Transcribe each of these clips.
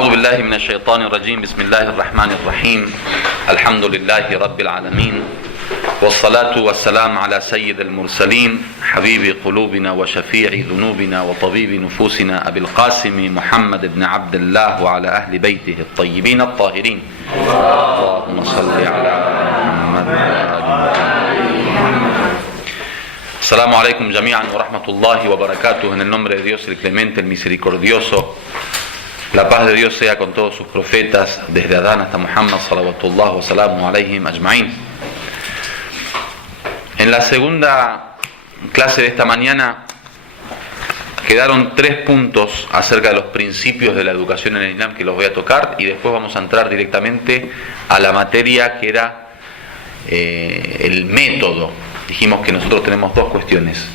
أعوذ بالله من الشيطان الرجيم بسم الله الرحمن الرحيم الحمد لله رب العالمين والصلاة والسلام على سيد المرسلين حبيب قلوبنا وشفيع ذنوبنا وطبيب نفوسنا أبي القاسم محمد بن عبد الله وعلى أهل بيته الطيبين الطاهرين اللهم صل على محمد السلام عليكم جميعا ورحمة الله وبركاته. En el nombre de Dios el clemente, el misericordioso, la paz de Dios sea con todos sus profetas, desde Adán hasta Muhammad salawatullah wa salamu alayhim ajma'in. En la segunda clase de esta mañana quedaron 3 puntos acerca de los principios de la educación en el Islam que los voy a tocar, y después vamos a entrar directamente a la materia que era el método. Dijimos que nosotros tenemos 2 cuestiones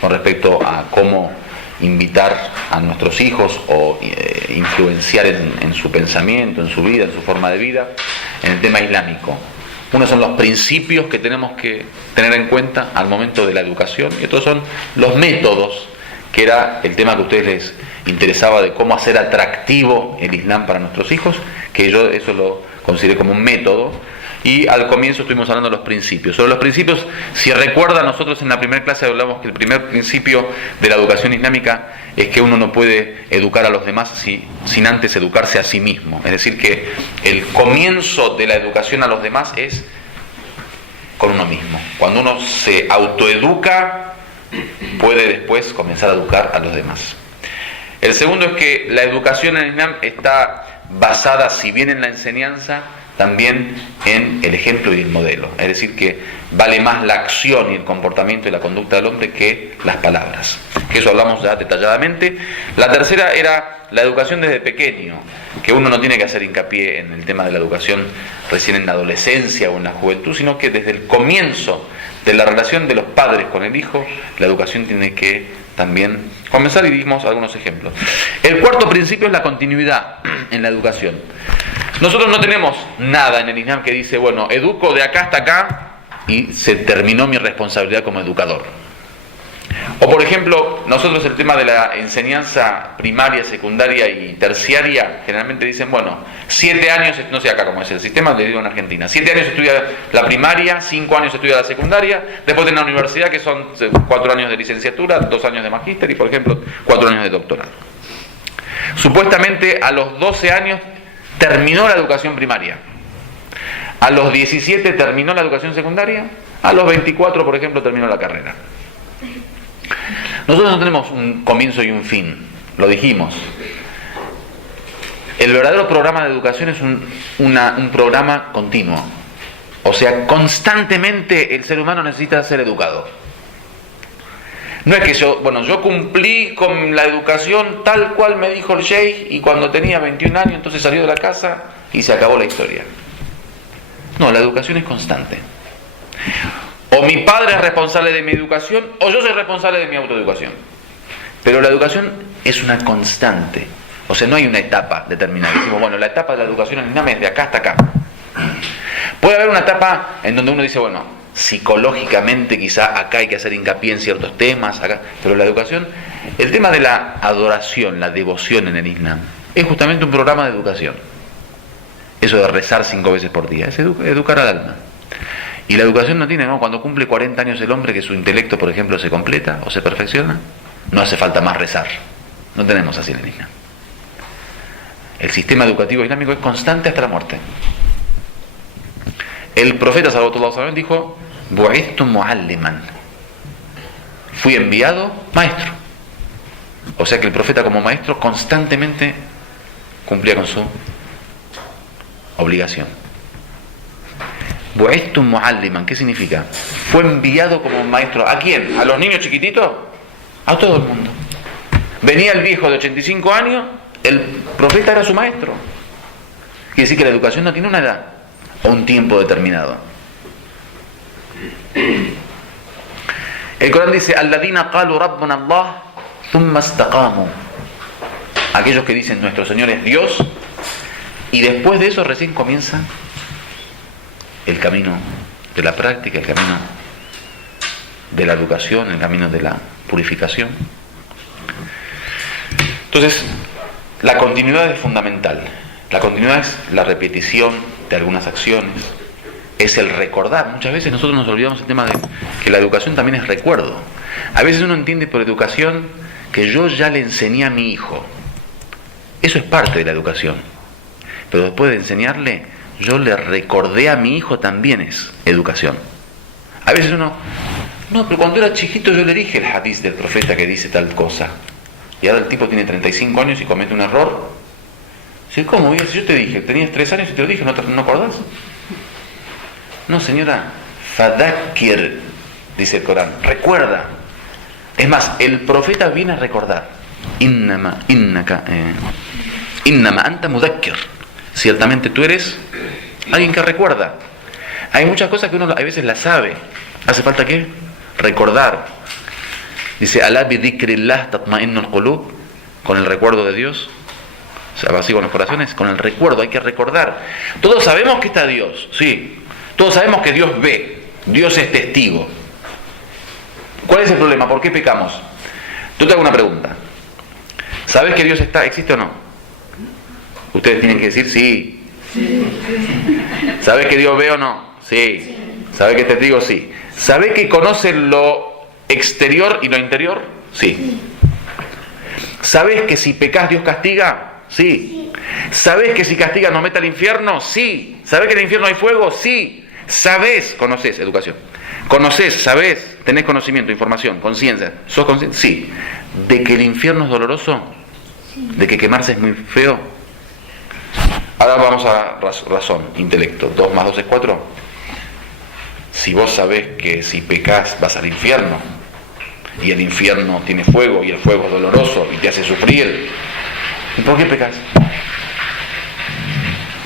con respecto a cómo invitar a nuestros hijos o influenciar en su pensamiento, en su vida, en su forma de vida, en el tema islámico. Uno son los principios que tenemos que tener en cuenta al momento de la educación, y otros son los métodos, que era el tema que a ustedes les interesaba, de cómo hacer atractivo el Islam para nuestros hijos, que yo eso lo consideré como un método. Y al comienzo estuvimos hablando de los principios. Sobre los principios, si recuerdan, nosotros en la primera clase hablamos que el primer principio de la educación islámica es que uno no puede educar a los demás sin antes educarse a sí mismo. Es decir, que el comienzo de la educación a los demás es con uno mismo. Cuando uno se autoeduca, puede después comenzar a educar a los demás. El segundo es que la educación en el Islam está basada, si bien en la enseñanza, también en el ejemplo y el modelo. Es decir, que vale más la acción y el comportamiento y la conducta del hombre que las palabras. Que eso hablamos ya detalladamente. La tercera era la educación desde pequeño, que uno no tiene que hacer hincapié en el tema de la educación recién en la adolescencia o en la juventud, sino que desde el comienzo de la relación de los padres con el hijo, la educación tiene que también comenzar, y dimos algunos ejemplos. El cuarto principio es la continuidad en la educación. Nosotros no tenemos nada en el Islam que dice, bueno, educo de acá hasta acá y se terminó mi responsabilidad como educador. O por ejemplo, nosotros el tema de la enseñanza primaria, secundaria y terciaria, generalmente dicen, bueno, 7 años, no sé acá cómo es el sistema, le digo en Argentina, 7 años estudia la primaria, 5 años estudia la secundaria, después tiene la universidad, que son 4 años de licenciatura, 2 años de magíster y por ejemplo 4 años de doctorado. Supuestamente a los 12 años terminó la educación primaria, a los 17 terminó la educación secundaria, a los 24 por ejemplo terminó la carrera. Nosotros no tenemos un comienzo y un fin, lo dijimos. El verdadero programa de educación es un programa continuo. O sea, constantemente el ser humano necesita ser educado. No es que yo cumplí con la educación tal cual me dijo el sheikh, y cuando tenía 21 años entonces salió de la casa y se acabó la historia. No, la educación es constante. O mi padre es responsable de mi educación, o yo soy responsable de mi autoeducación. Pero la educación es una constante. O sea, no hay una etapa determinada. Decimos, bueno, la etapa de la educación en el Islam es de acá hasta acá. Puede haber una etapa en donde uno dice, bueno, psicológicamente quizá acá hay que hacer hincapié en ciertos temas, acá. Pero la educación, el tema de la adoración, la devoción en el Islam, es justamente un programa de educación. Eso de rezar 5 veces por día, es educar al alma. Y la educación no tiene, ¿no? Cuando cumple 40 años el hombre, que su intelecto, por ejemplo, se completa o se perfecciona, no hace falta más rezar. No tenemos así en el Islam. El sistema educativo islámico es constante hasta la muerte. El profeta sallallahu alaihi wasallam dijo, bu'ithtu mu'alliman, fui enviado maestro. O sea que el profeta como maestro constantemente cumplía con su obligación. Bu'ithtu mu'alliman, ¿qué significa? Fue enviado como maestro. ¿A quién? ¿A los niños chiquititos? A todo el mundo. Venía el viejo de 85 años, el profeta era su maestro. Quiere decir que la educación no tiene una edad o un tiempo determinado. El Corán dice, alladhina qalu rabbuna Allah thumma istaqamu, aquellos que dicen nuestro Señor es Dios, y después de eso recién comienza el camino de la práctica, el camino de la educación, el camino de la purificación. Entonces, La continuidad es fundamental. La continuidad es la repetición de algunas acciones, es el recordar. Muchas veces nosotros nos olvidamos el tema de que la educación también es recuerdo. A veces uno entiende por educación que yo ya le enseñé a mi hijo. Eso es parte de la educación. Pero después de enseñarle, yo le recordé a mi hijo, también es educación. A veces uno, no, pero cuando era chiquito yo le dije el hadith del profeta que dice tal cosa. Y ahora el tipo tiene 35 años y comete un error. Dice, ¿cómo? Si yo te dije, tenías 3 años y te lo dije, ¿no acordás? No, señora, fadakir, dice el Corán, recuerda. Es más, el profeta viene a recordar. Innama anta mudakkir. Ciertamente tú eres alguien que recuerda. Hay muchas cosas que uno a veces las sabe. ¿Hace falta qué? Recordar. Dice, alá bi dhikrillah tatma'innul qulub. Con el recuerdo de Dios se apaciguan los corazones. Con el recuerdo hay que recordar. Todos sabemos que está Dios, sí. Todos sabemos que Dios ve. Dios es testigo. ¿Cuál es el problema? ¿Por qué pecamos? Yo te hago una pregunta. ¿Sabes que Dios existe o no? Ustedes tienen que decir sí. ¿Sabes que Dios ve o no? Sí. ¿Sabes que es testigo? Sí. ¿Sabes que conoce lo exterior y lo interior? Sí. ¿Sabes que si pecas Dios castiga? Sí. ¿Sabes que si castiga nos mete al infierno? Sí. ¿Sabes que en el infierno hay fuego? Sí. ¿Sabes? Conoces, educación. ¿Conoces? ¿Sabes? ¿Tenés conocimiento, información, conciencia? ¿Sos consciente? Sí. ¿De que el infierno es doloroso? ¿De que quemarse es muy feo? Ahora vamos a razón, intelecto. 2 más 2 es 4. Si vos sabés que si pecás vas al infierno, y el infierno tiene fuego, y el fuego es doloroso, y te hace sufrir, ¿y por qué pecás?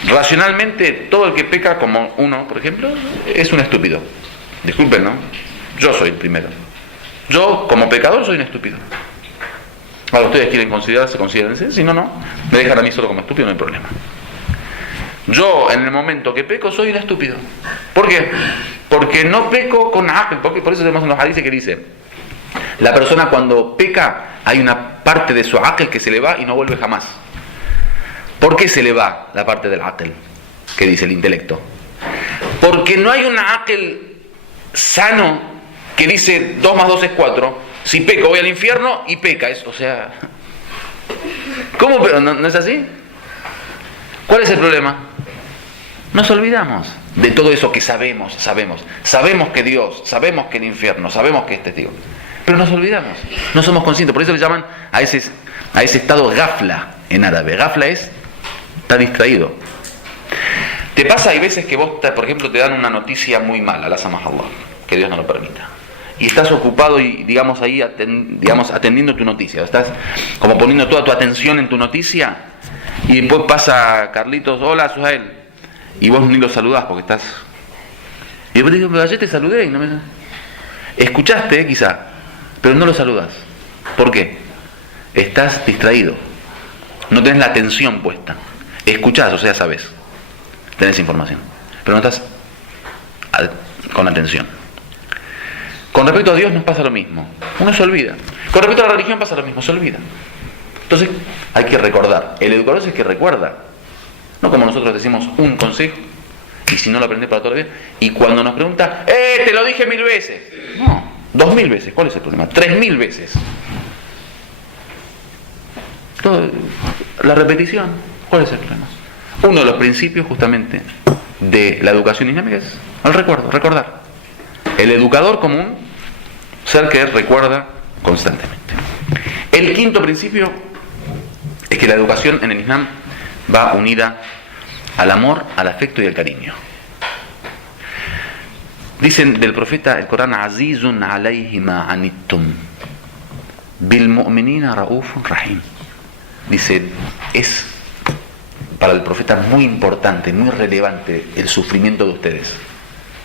Racionalmente, todo el que peca, como uno, por ejemplo, es un estúpido. Disculpen, ¿no? Yo soy el primero. Yo, como pecador, soy un estúpido. Ahora, ustedes quieren considerarse, considérense. Si no, me dejan a mí solo como estúpido, no hay problema. Yo, en el momento que peco, soy un estúpido. ¿Por qué? Porque no peco con aql. Por eso tenemos unos hadices que dicen, la persona cuando peca, hay una parte de su aql que se le va y no vuelve jamás. ¿Por qué se le va la parte del aql? Que dice el intelecto. Porque no hay un aql sano que dice 2 más 2 es 4. Si peco voy al infierno y peca. O sea, ¿cómo? Pero ¿no es así? ¿Cuál es el problema? Nos olvidamos de todo eso que sabemos. Sabemos que Dios, sabemos que el infierno, sabemos que es testigo. Pero nos olvidamos, no somos conscientes. Por eso le llaman a ese estado gafla en árabe. Gafla es, está distraído. Te pasa, hay veces que vos, por ejemplo, te dan una noticia muy mala, la samahallah, que Dios no lo permita. Y estás ocupado y, digamos, ahí, atendiendo tu noticia. Estás como poniendo toda tu atención en tu noticia. Y después pasa Carlitos, hola Suhail. Y vos ni lo saludás porque estás... Y después te digo, pero ayer te saludé y no me... Escuchaste, quizá, pero no lo saludás. ¿Por qué? Estás distraído. No tenés la atención puesta. Escuchás, o sea, sabés. Tenés información. Pero no estás con atención. Con respecto a Dios nos pasa lo mismo. Uno se olvida. Con respecto a la religión pasa lo mismo, se olvida. Entonces hay que recordar. El educador es el que recuerda. No como nosotros decimos un consejo y si no lo aprendés para toda la vida. Y cuando nos pregunta, te lo dije 1000 veces. No, 2000 veces. ¿Cuál es el problema? 3000 veces. Todo, la repetición. ¿Cuál es el problema? Uno de los principios justamente de la educación islámica es el recuerdo, recordar. El educador como un ser que recuerda constantemente. El quinto principio es que la educación en el Islam va unida al amor, al afecto y al cariño. Dicen del profeta el Corán, Azizun alayhi ma anittum bil mu'minina raufun rahim. Dice, es para el profeta muy importante, muy relevante el sufrimiento de ustedes.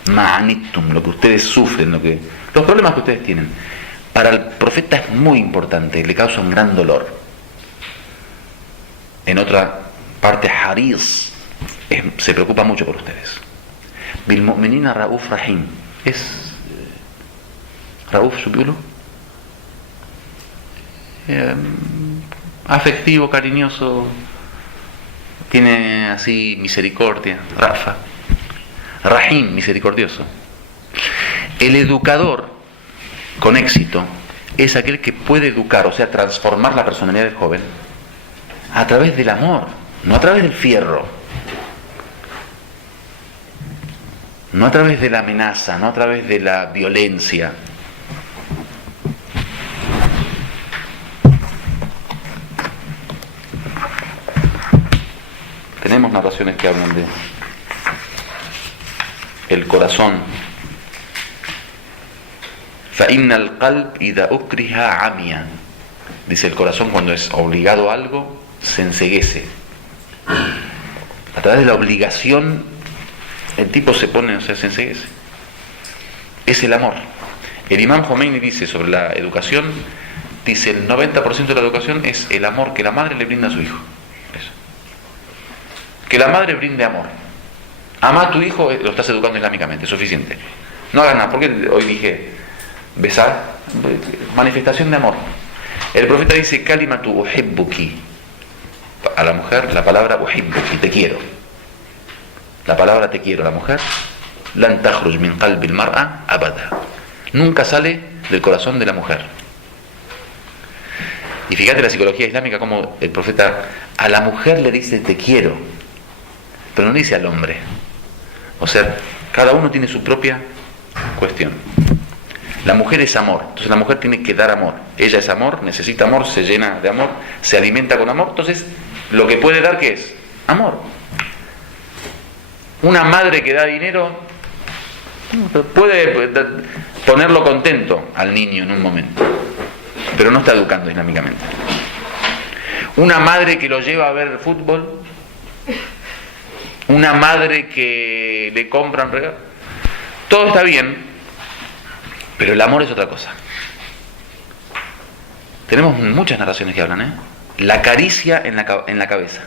Ma'anittum, lo que ustedes sufren, los problemas que ustedes tienen. Para el profeta es muy importante, le causa un gran dolor. En otra parte, Haris se preocupa mucho por ustedes. Bil mu'minina rauf rahim. Es Rauf Subiulu. afectivo, cariñoso, tiene así misericordia, Rafa, Rahim, misericordioso. El educador con éxito es aquel que puede educar, o sea, transformar la personalidad del joven a través del amor, no a través del fierro, no a través de la amenaza, no a través de la violencia. Tenemos narraciones que hablan de el corazón. فَإِنَّ الْقَلْبَ إِذَا أُكْرِهَ عَمِيًا. Dice, el corazón cuando es obligado a algo, se enceguece. A través de la obligación, el tipo se pone, o sea, se enceguece. Es el amor. El imam Khomeini dice sobre la educación, dice, el 90% de la educación es el amor que la madre le brinda a su hijo. Eso. Que la madre brinde amor. Ama a tu hijo, lo estás educando islámicamente, es suficiente. No hagas nada, porque hoy dije, besar, manifestación de amor. El profeta dice, kalimatu uhibbuki. A la mujer, la palabra uhibbuki, te quiero. La palabra te quiero, la mujer, lan takhruj min qalbi al-mar'a abada. Nunca sale del corazón de la mujer. Y fíjate la psicología islámica, como el profeta a la mujer le dice te quiero, pero no dice al hombre. O sea, cada uno tiene su propia cuestión. La mujer es amor, entonces la mujer tiene que dar amor. Ella es amor, necesita amor, se llena de amor, se alimenta con amor. Entonces, lo que puede dar, ¿qué es? Amor. Una madre que da dinero puede ponerlo contento al niño en un momento, pero no está educando islámicamente. Una madre que lo lleva a ver fútbol, una madre que le compra un regalo, todo está bien, pero el amor es otra cosa. Tenemos muchas narraciones que hablan, la caricia en la cabeza.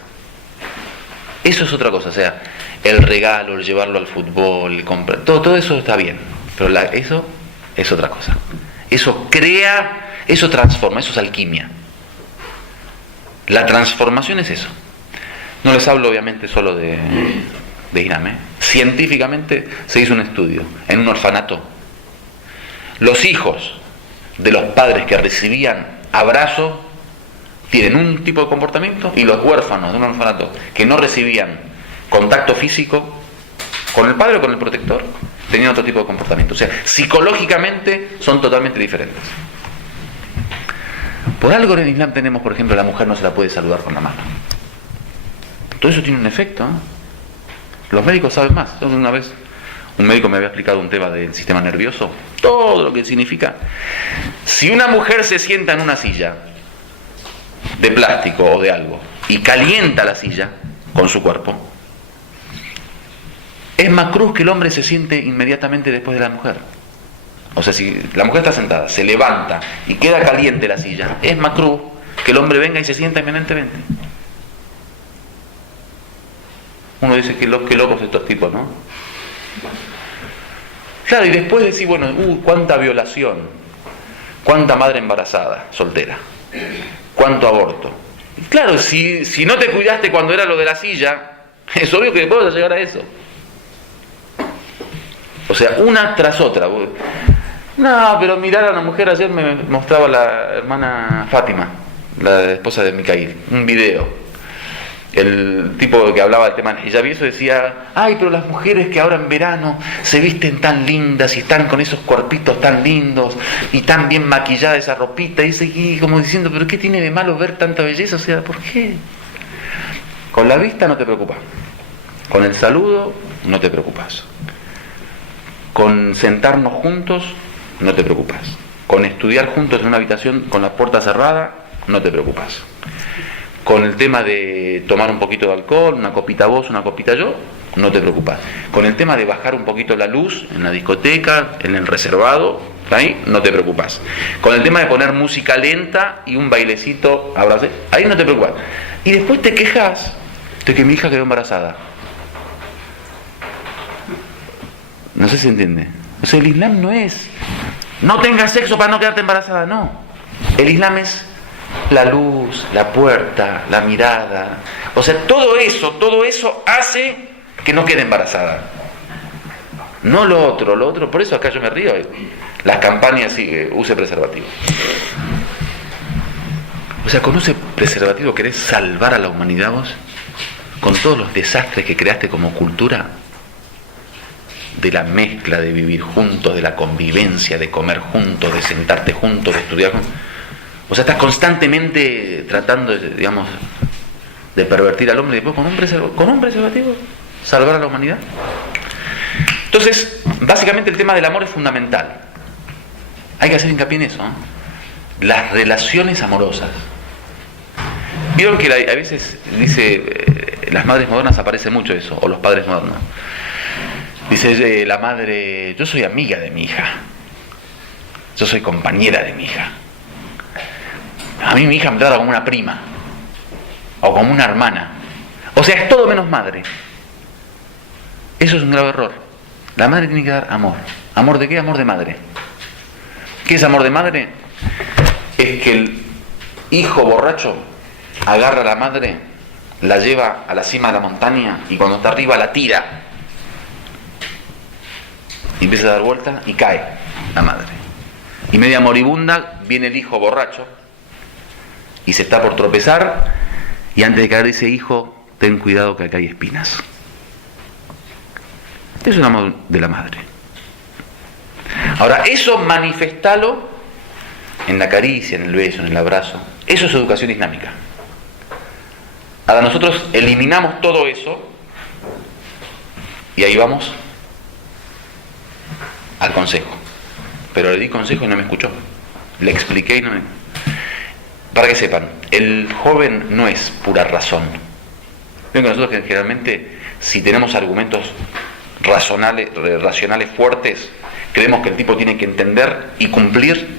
Eso es otra cosa, o sea, el regalo, el llevarlo al fútbol, el comprar, todo eso está bien, pero eso es otra cosa. Eso crea, eso transforma, eso es alquimia. La transformación es eso. No les hablo obviamente solo de Irán. Científicamente se hizo un estudio en un orfanato. Los hijos de los padres que recibían abrazo tienen un tipo de comportamiento, y los huérfanos de un orfanato que no recibían contacto físico con el padre o con el protector tenían otro tipo de comportamiento. O sea, psicológicamente son totalmente diferentes. Por algo en el Islam tenemos, por ejemplo, la mujer no se la puede saludar con la mano. Todo eso tiene un efecto. Los médicos saben más. Entonces, una vez un médico me había explicado un tema del sistema nervioso, todo lo que significa. Si una mujer se sienta en una silla de plástico o de algo y calienta la silla con su cuerpo, es más cruz que el hombre se siente inmediatamente después de la mujer. O sea, si la mujer está sentada, se levanta y queda caliente la silla, es más cruz que el hombre venga y se sienta inmediatamente. Uno dice que locos estos tipos, ¿no? Claro, y después decir, bueno, cuánta violación, cuánta madre embarazada, soltera, cuánto aborto. Y claro, si no te cuidaste cuando era lo de la silla, es obvio que después vas a llegar a eso. O sea, una tras otra. No, pero mirar a una mujer, ayer me mostraba la hermana Fátima, la esposa de Micail, un video. El tipo que hablaba del tema del hijab y eso decía, ay, pero las mujeres que ahora en verano se visten tan lindas y están con esos cuerpitos tan lindos y tan bien maquillada esa ropita, y como diciendo, pero ¿qué tiene de malo ver tanta belleza? O sea, ¿por qué? Con la vista no te preocupas, con el saludo no te preocupas, con sentarnos juntos no te preocupas, con estudiar juntos en una habitación con la puerta cerrada no te preocupas, con el tema de tomar un poquito de alcohol, una copita vos, una copita yo, no te preocupas, con el tema de bajar un poquito la luz en la discoteca, en el reservado, ahí no te preocupas, con el tema de poner música lenta y un bailecito, ahí no te preocupas, y después te quejas de que mi hija quedó embarazada. No sé si se entiende. O sea, el Islam no es no tengas sexo para no quedarte embarazada, no. El Islam es La luz, la puerta, la mirada. O sea, todo eso hace que no quede embarazada. No lo otro, por eso acá yo me río. Las campañas sí, use preservativo. O sea, con ese preservativo querés salvar a la humanidad vos, con todos los desastres que creaste como cultura, de la mezcla, de vivir juntos, de la convivencia, de comer juntos, de sentarte juntos, de estudiar juntos. O sea, estás constantemente tratando, digamos, de pervertir al hombre y después con un preservativo salvar a la humanidad. Entonces, básicamente el tema del amor es fundamental. Hay que hacer hincapié en eso, ¿eh? Las relaciones amorosas. Vieron que a veces dice, las madres modernas aparece mucho eso, o los padres modernos. Dice la madre, yo soy amiga de mi hija, yo soy compañera de mi hija. A mí mi hija me trata como una prima, o como una hermana. O sea, es todo menos madre. Eso es un grave error. La madre tiene que dar amor. ¿Amor de qué? Amor de madre. ¿Qué es amor de madre? Es que el hijo borracho agarra a la madre, la lleva a la cima de la montaña y cuando está arriba la tira. Y empieza a dar vuelta y cae la madre. Y media moribunda viene el hijo borracho y se está por tropezar y antes de caer dice, hijo, ten cuidado que acá hay espinas. Es un amor de la madre. Ahora, eso manifestalo en la caricia, en el beso, en el abrazo. Eso es educación islámica. Ahora nosotros eliminamos todo eso y ahí vamos al consejo. Pero le di consejo y no me escuchó. Le expliqué y no me... Para que sepan, el joven no es pura razón. Ven que nosotros generalmente, si tenemos argumentos racionales fuertes, creemos que el tipo tiene que entender y cumplir.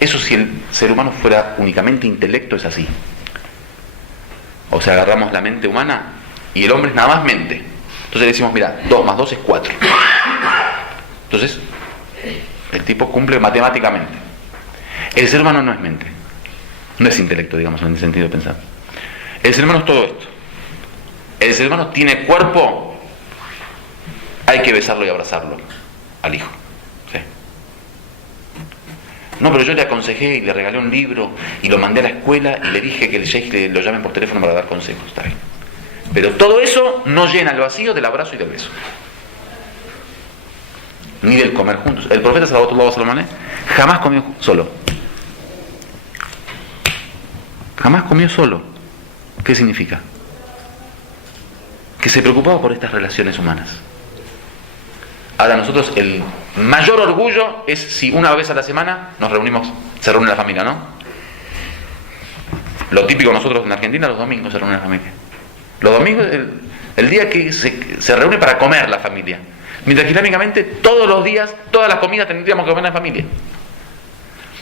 Eso, si el ser humano fuera únicamente intelecto, es así. O sea, agarramos la mente humana y el hombre es nada más mente. Entonces le decimos, mira, 2 más 2 es 4. Entonces, el tipo cumple matemáticamente. El ser humano no es mente. No es intelecto, digamos, en el sentido de pensar. El ser humano es todo esto. El ser humano tiene cuerpo. Hay que besarlo y abrazarlo al hijo. ¿Sí? No, pero yo le aconsejé y le regalé un libro y lo mandé a la escuela y le dije que el sheikh lo llamen por teléfono para dar consejos. Está bien. Pero todo eso no llena el vacío del abrazo y del beso. Ni del comer juntos. El profeta sallallahu alaihi wasallam jamás comió solo. Jamás comió solo. ¿Qué significa? Que se preocupaba por estas relaciones humanas. Ahora nosotros el mayor orgullo es si una vez a la semana nos reunimos, se reúne la familia, ¿no? Lo típico nosotros en Argentina, los domingos se reúne la familia. Los domingos, el día que se reúne para comer la familia. Mientras que islámicamente todos los días, todas las comidas tendríamos que comer en la familia.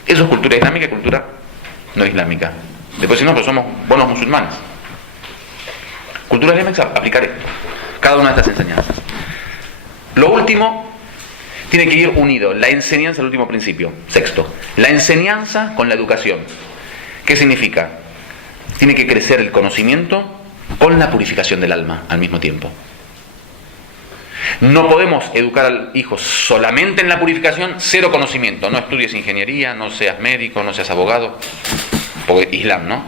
Eso es cultura islámica y cultura no islámica. Después si no, pues somos buenos musulmanes. Cultura islámica, aplicar esto. Cada una de estas enseñanzas. Lo último, tiene que ir unido. La enseñanza, el último principio. Sexto. La enseñanza con la educación. ¿Qué significa? Tiene que crecer el conocimiento con la purificación del alma al mismo tiempo. No podemos educar al hijo solamente en la purificación, cero conocimiento. No estudies ingeniería, no seas médico, no seas abogado. Porque Islam, ¿no?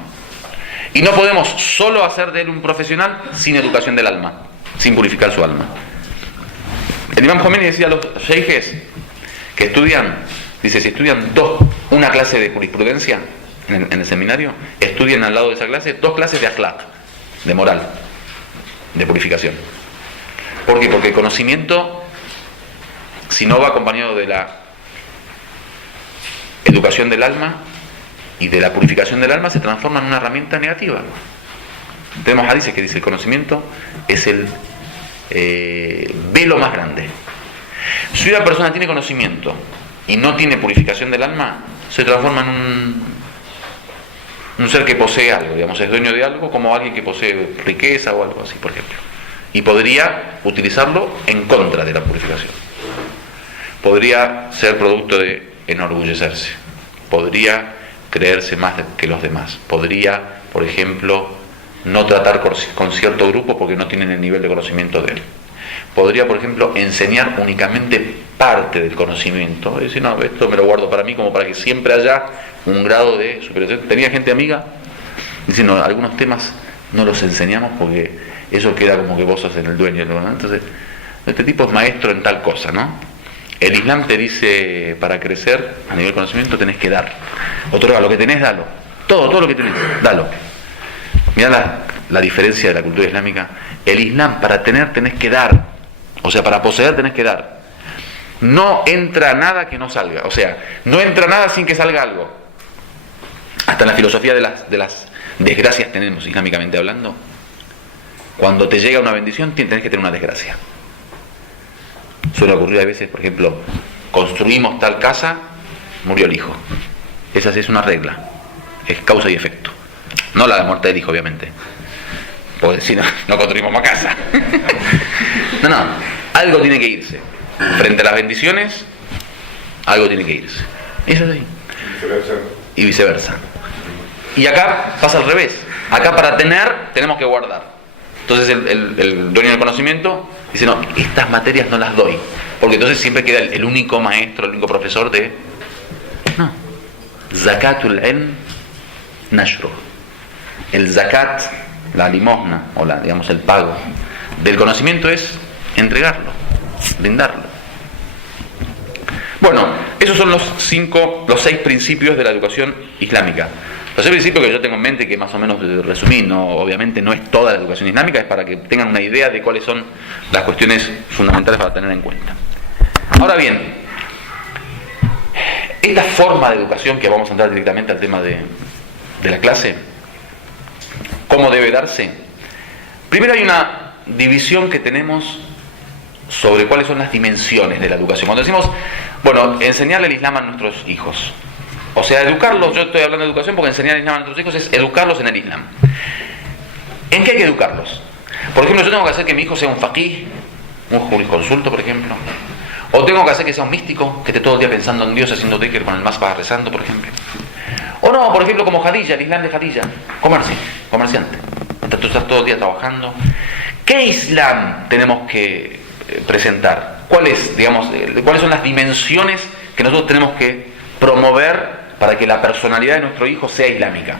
Y no podemos solo hacer de él un profesional sin educación del alma, sin purificar su alma. El Imam Khomeini decía a los sheikhes que estudian, dice, si estudian una clase de jurisprudencia en el seminario, estudien al lado de esa clase 2 clases de akhlaq, de moral, de purificación. ¿Por qué? Porque el conocimiento, si no va acompañado de la educación del alma y de la purificación del alma, se transforma en una herramienta negativa. Tenemos hadices que dice el conocimiento es el velo más grande. Si una persona tiene conocimiento y no tiene purificación del alma, se transforma en un ser que posee algo, digamos, es dueño de algo, como alguien que posee riqueza o algo así, por ejemplo. Y podría utilizarlo en contra de la purificación. Podría ser producto de enorgullecerse. Podría creerse más que los demás. Podría, por ejemplo, no tratar con cierto grupo porque no tienen el nivel de conocimiento de él. Podría, por ejemplo, enseñar únicamente parte del conocimiento. Es decir, no, esto me lo guardo para mí como para que siempre haya un grado de superación. Tenía gente amiga diciendo, algunos temas no los enseñamos porque eso queda como que vos sos el dueño, ¿no? Entonces, este tipo es maestro en tal cosa, ¿no? El Islam te dice, para crecer a nivel de conocimiento tenés que dar. Otorga lo que tenés, dalo. Todo lo que tenés, dalo. Mirá la diferencia de la cultura islámica. El Islam, para tener, tenés que dar. O sea, para poseer tenés que dar. No entra nada que no salga. O sea, no entra nada sin que salga algo. Hasta en la filosofía de las desgracias tenemos, islámicamente hablando. Cuando te llega una bendición, tenés que tener una desgracia. Suele ocurrir a veces, por ejemplo, construimos tal casa, murió el hijo. Esa sí es una regla. Es causa y efecto. No la muerte del hijo, obviamente. Porque si no, no construimos más casa. No. Algo tiene que irse. Frente a las bendiciones, algo tiene que irse. Eso es así. Y viceversa. Y acá pasa al revés. Acá para tener, tenemos que guardar. Entonces el dueño del conocimiento dice, no, estas materias no las doy. Porque entonces siempre queda el único maestro, el único profesor de... No. Zakatul ilm nashru. El zakat, la limosna, o digamos el pago del conocimiento es entregarlo, brindarlo. Bueno, esos son los 6 principios de la educación islámica. Los 6 principios que yo tengo en mente, que más o menos resumí, obviamente no es toda la educación islámica, es para que tengan una idea de cuáles son las cuestiones fundamentales para tener en cuenta. Ahora bien, esta forma de educación, que vamos a entrar directamente al tema de la clase, ¿cómo debe darse? Primero hay una división que tenemos sobre cuáles son las dimensiones de la educación. Cuando decimos, bueno, enseñarle el Islam a nuestros hijos, o sea, educarlos, yo estoy hablando de educación porque enseñar el Islam a nuestros hijos es educarlos en el Islam. ¿En qué hay que educarlos? Por ejemplo, yo tengo que hacer que mi hijo sea un faqih, un jurisconsulto, por ejemplo. O tengo que hacer que sea un místico, que esté todo el día pensando en Dios, haciendo dhikr con el masbah rezando, por ejemplo. O no, por ejemplo, como Jadilla, el Islam de Jadilla, comerciante. Entonces tú estás todo el día trabajando. ¿Qué Islam tenemos que presentar? ¿Cuáles son las dimensiones que nosotros tenemos que promover para que la personalidad de nuestro hijo sea islámica?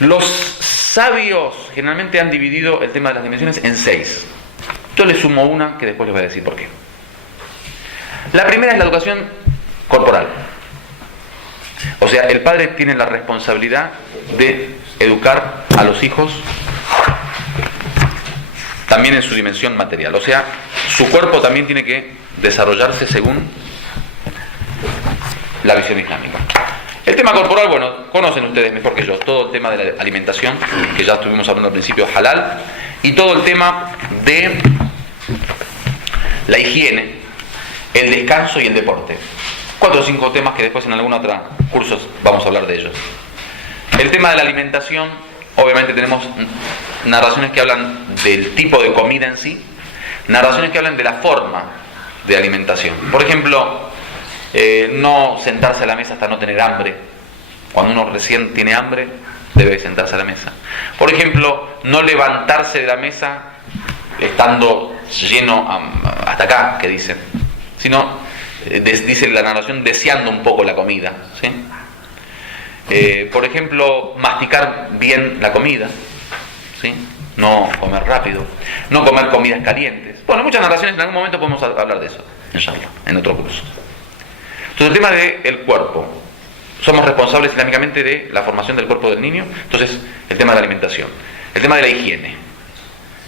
Los sabios generalmente han dividido el tema de las dimensiones en 6. Yo le sumo una que después les voy a decir por qué. La primera es la educación corporal. O sea, el padre tiene la responsabilidad de educar a los hijos también en su dimensión material. O sea, su cuerpo también tiene que desarrollarse según la visión islámica. El tema corporal, bueno, conocen ustedes mejor que yo todo el tema de la alimentación, que ya estuvimos hablando al principio, halal, y todo el tema de la higiene, el descanso y el deporte. 4 o 5 temas que después en algún otro curso vamos a hablar de ellos. El tema de la alimentación, obviamente tenemos narraciones que hablan del tipo de comida en sí, narraciones que hablan de la forma de alimentación. Por ejemplo, no sentarse a la mesa hasta no tener hambre. Cuando uno recién tiene hambre, debe sentarse a la mesa. Por ejemplo, no levantarse de la mesa estando lleno hasta acá, que dicen, sino, dice la narración, deseando un poco la comida, ¿sí? Por ejemplo, masticar bien la comida, ¿sí? No comer rápido, no comer comidas calientes. Bueno, muchas narraciones, en algún momento podemos hablar de eso, inshallah, en otro curso. Entonces, el tema del cuerpo. Somos responsables islámicamente de la formación del cuerpo del niño. Entonces, el tema de la alimentación. El tema de la higiene,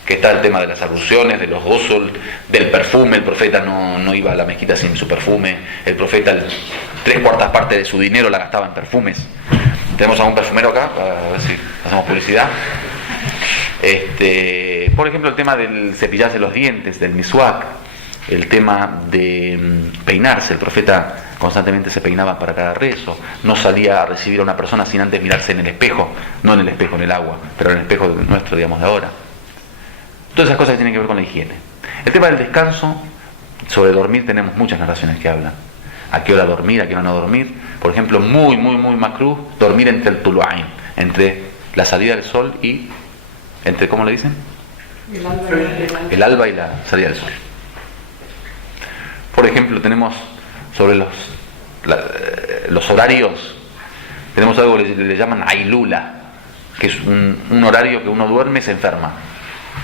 que está el tema de las abluciones, de los ghusl, del perfume. El profeta no iba a la mezquita sin su perfume. El profeta 3/4 partes de su dinero la gastaba en perfumes. Tenemos a un perfumero acá, para ver si hacemos publicidad. Por ejemplo, el tema del cepillarse los dientes, del miswak. El tema de peinarse. El profeta constantemente se peinaba para cada rezo, no salía a recibir a una persona sin antes mirarse en el espejo, no en el espejo en el agua, pero en el espejo nuestro, digamos, de ahora. Todas esas cosas que tienen que ver con la higiene. El tema del descanso, sobre dormir tenemos muchas narraciones que hablan. a qué hora dormir, a qué hora no dormir. Por ejemplo, muy makruh, dormir entre el tulu'ain, entre la salida del sol y, entre, ¿cómo le dicen? El alba y la salida del sol. Por ejemplo, tenemos sobre los horarios, tenemos algo que le llaman ailula, que es un horario que uno duerme y se enferma.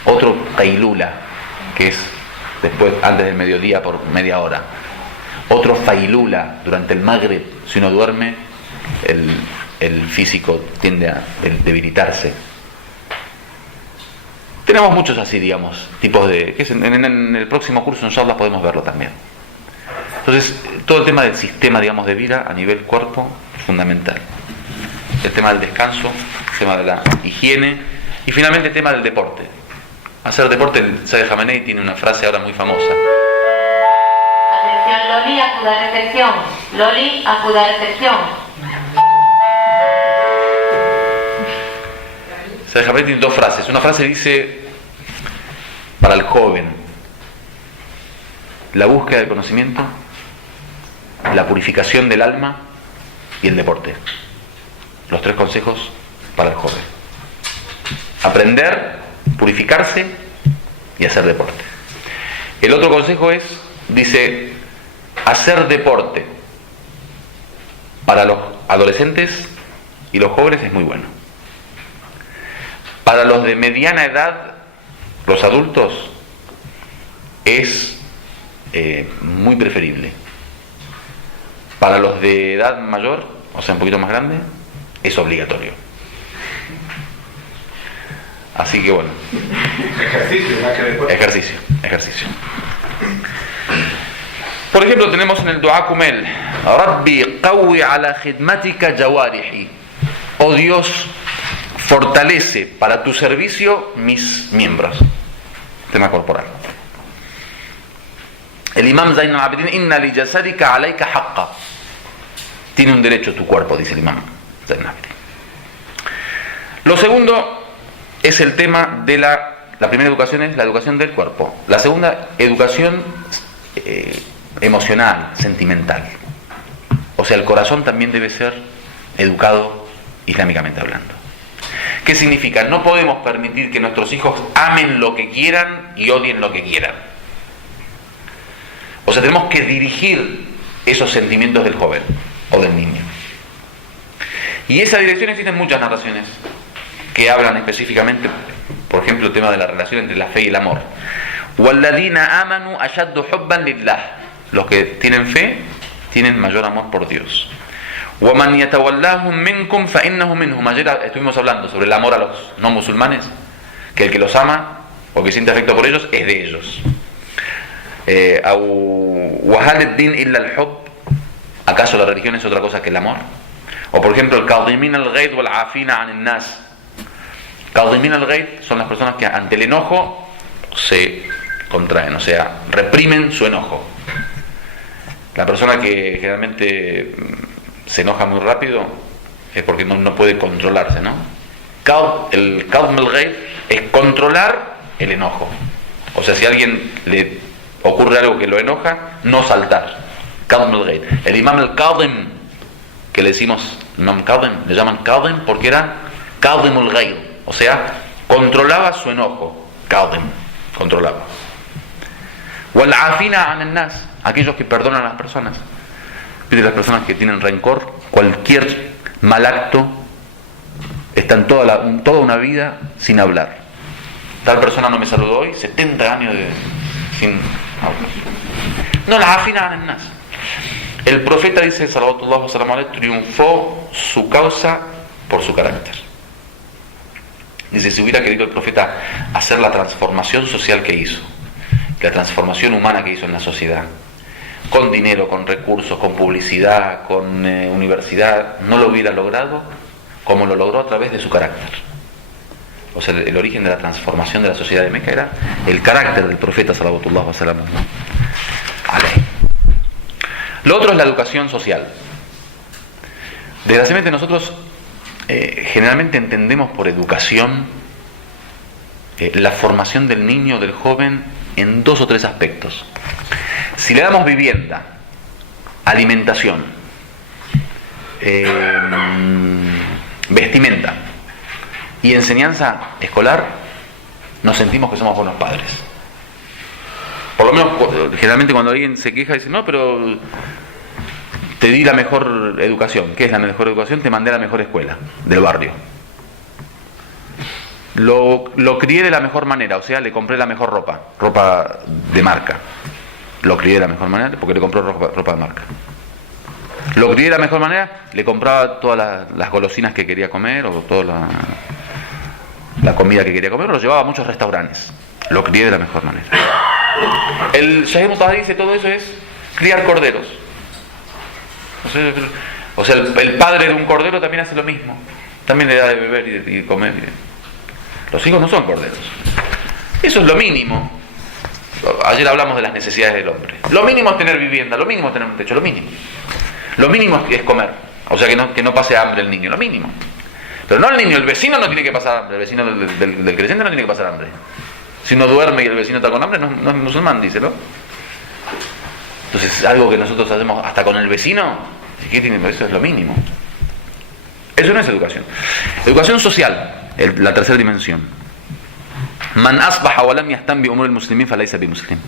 Otro qailula, que es después, antes del mediodía por media hora. Otro failula, durante el maghrib, si uno duerme, el físico tiende a debilitarse. Tenemos muchos así, digamos, tipos de... que en el próximo curso, inshallah, podemos verlo también. Entonces, todo el tema del sistema, digamos, de vida a nivel cuerpo es fundamental. El tema del descanso, el tema de la higiene y finalmente el tema del deporte. Hacer deporte, el Sayyid Jamenei tiene una frase ahora muy famosa. Atención, Loli, acuda a recepción. Loli, acuda a recepción. Sayyid Jamenei tiene dos frases. Una frase dice, para el joven, la búsqueda del conocimiento, la purificación del alma y el deporte. Los tres consejos para el joven: aprender, purificarse y hacer deporte. El otro consejo es, dice, hacer deporte para los adolescentes y los jóvenes es muy bueno. Para los de mediana edad, los adultos, es muy preferible. Para los de edad mayor, o sea, un poquito más grande, es obligatorio. Así que bueno. Ejercicio. Por ejemplo, tenemos en el Dua Kumel, Rabbi qawi ala khidmatika jawarihi. Oh Dios, fortalece para tu servicio mis miembros. Tema corporal. El Imam Zain al-Abidin, inna li jasadika alayka haqqa. Tiene un derecho tu cuerpo, dice el Imam Zain al-Abidin. Lo segundo es el tema de la primera educación es la educación del cuerpo. La segunda, educación emocional, sentimental. O sea, el corazón también debe ser educado islámicamente hablando. ¿Qué significa? No podemos permitir que nuestros hijos amen lo que quieran y odien lo que quieran. O sea, tenemos que dirigir esos sentimientos del joven o del niño. Y esa dirección existen muchas narraciones que hablan específicamente, por ejemplo, el tema de la relación entre la fe y el amor. Walladina amanu ashaddu hubban lillah. Los que tienen fe tienen mayor amor por Dios. Waman yatawallahum minkum fa innahu minhum. Ayer estuvimos hablando sobre el amor a los no musulmanes, que el que los ama o que siente afecto por ellos es de ellos. Wahal ad-din illa al-hubb. ¿Acaso la religión es otra cosa que el amor? O por ejemplo, el qadimin al-ghayd wal afina 'anil nas. Qadimin al-ghayd son las personas que ante el enojo se contraen, o sea, reprimen su enojo. La persona que generalmente se enoja muy rápido es porque no puede controlarse, ¿no? El qadm al-ghayd es controlar el enojo. O sea, si a alguien le ocurre algo que lo enoja, no saltar. Qadm al-ghayd. El imam al-qadim, que le decimos imam qadim, le llaman qadim porque era qadim al-ghayd, o sea, controlaba su enojo. Qadim, controlaba. Wal-afina 'anil nas, aquellos que perdonan a las personas. Pide a las personas que tienen rencor, cualquier mal acto, están toda una vida sin hablar. Tal persona no me saludó hoy, 70 años sin hablar. No, la afina 'anil nas. El profeta dice, salawatullah wa salam alayhi, triunfó su causa por su carácter. Dice, si hubiera querido el profeta hacer la transformación social que hizo, la transformación humana que hizo en la sociedad, con dinero, con recursos, con publicidad, con universidad, no lo hubiera logrado como lo logró a través de su carácter. O sea, el origen de la transformación de la sociedad de Meca era el carácter del profeta salawatullah wa salam alayhi. Lo otro es la educación social. Desgraciadamente nosotros generalmente entendemos por educación la formación del niño, del joven, en 2 o 3 aspectos. Si le damos vivienda, alimentación, vestimenta y enseñanza escolar, nos sentimos que somos buenos padres. Por lo menos, generalmente cuando alguien se queja, dice, no, pero te di la mejor educación. ¿Qué es la mejor educación? Te mandé a la mejor escuela del barrio. Lo crié de la mejor manera, o sea, le compré la mejor ropa de marca. Lo crié de la mejor manera porque le compró ropa de marca. Lo crié de la mejor manera, le compraba todas las golosinas que quería comer o toda la comida que quería comer, lo llevaba a muchos restaurantes. Lo crié de la mejor manera. El Shahid Mutahari dice todo eso es criar corderos. O sea, el padre de un cordero también hace lo mismo. También le da de beber y de comer. Los hijos no son corderos. Eso es lo mínimo. Ayer hablamos de las necesidades del hombre. Lo mínimo es tener vivienda, lo mínimo es tener un techo, lo mínimo. Lo mínimo es comer. O sea, que no pase hambre el niño, lo mínimo. Pero no el niño, el vecino no tiene que pasar hambre. El vecino del creyente no tiene que pasar hambre. Si uno duerme y el vecino está con hambre, no es musulmán, dice, ¿no? Entonces, algo que nosotros hacemos hasta con el vecino, ¿qué tiene? Eso es lo mínimo. Eso no es educación. Educación social, la tercera dimensión. Man asbaha wa lam yahtam bi umur al-muslimin falaysa bi muslim.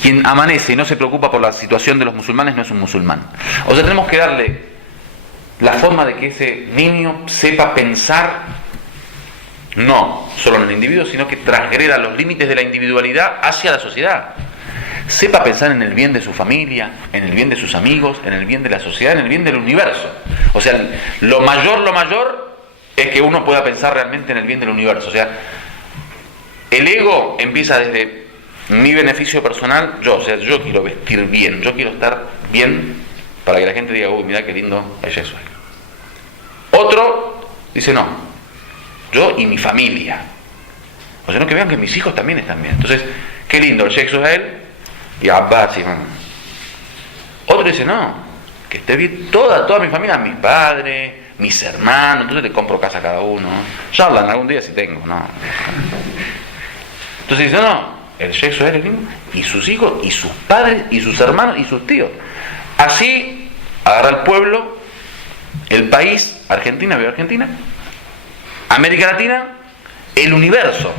Quien amanece y no se preocupa por la situación de los musulmanes no es un musulmán. O sea, tenemos que darle la forma de que ese niño sepa pensar no solo en el individuo, sino que transgreda los límites de la individualidad hacia la sociedad. Sepa pensar en el bien de su familia, en el bien de sus amigos, en el bien de la sociedad, en el bien del universo. O sea, lo mayor es que uno pueda pensar realmente en el bien del universo. O sea, el ego empieza desde mi beneficio personal, yo quiero vestir bien, yo quiero estar bien para que la gente diga, uy, mira qué lindo es eso. Otro dice, no, yo y mi familia. O sea, no, que vean que mis hijos también están bien. Entonces, qué lindo el Sheikh Suhail y Abbas y otro dice, no, que esté bien toda mi familia, mis padres, mis hermanos, entonces le compro casa a cada uno. Ya hablan algún día si tengo, no. Entonces dice, no, el Sheikh Suhail es mismo, y sus hijos, y sus padres, y sus hermanos, y sus tíos. Así agarra el pueblo, el país, Argentina, viva Argentina, América Latina, el universo.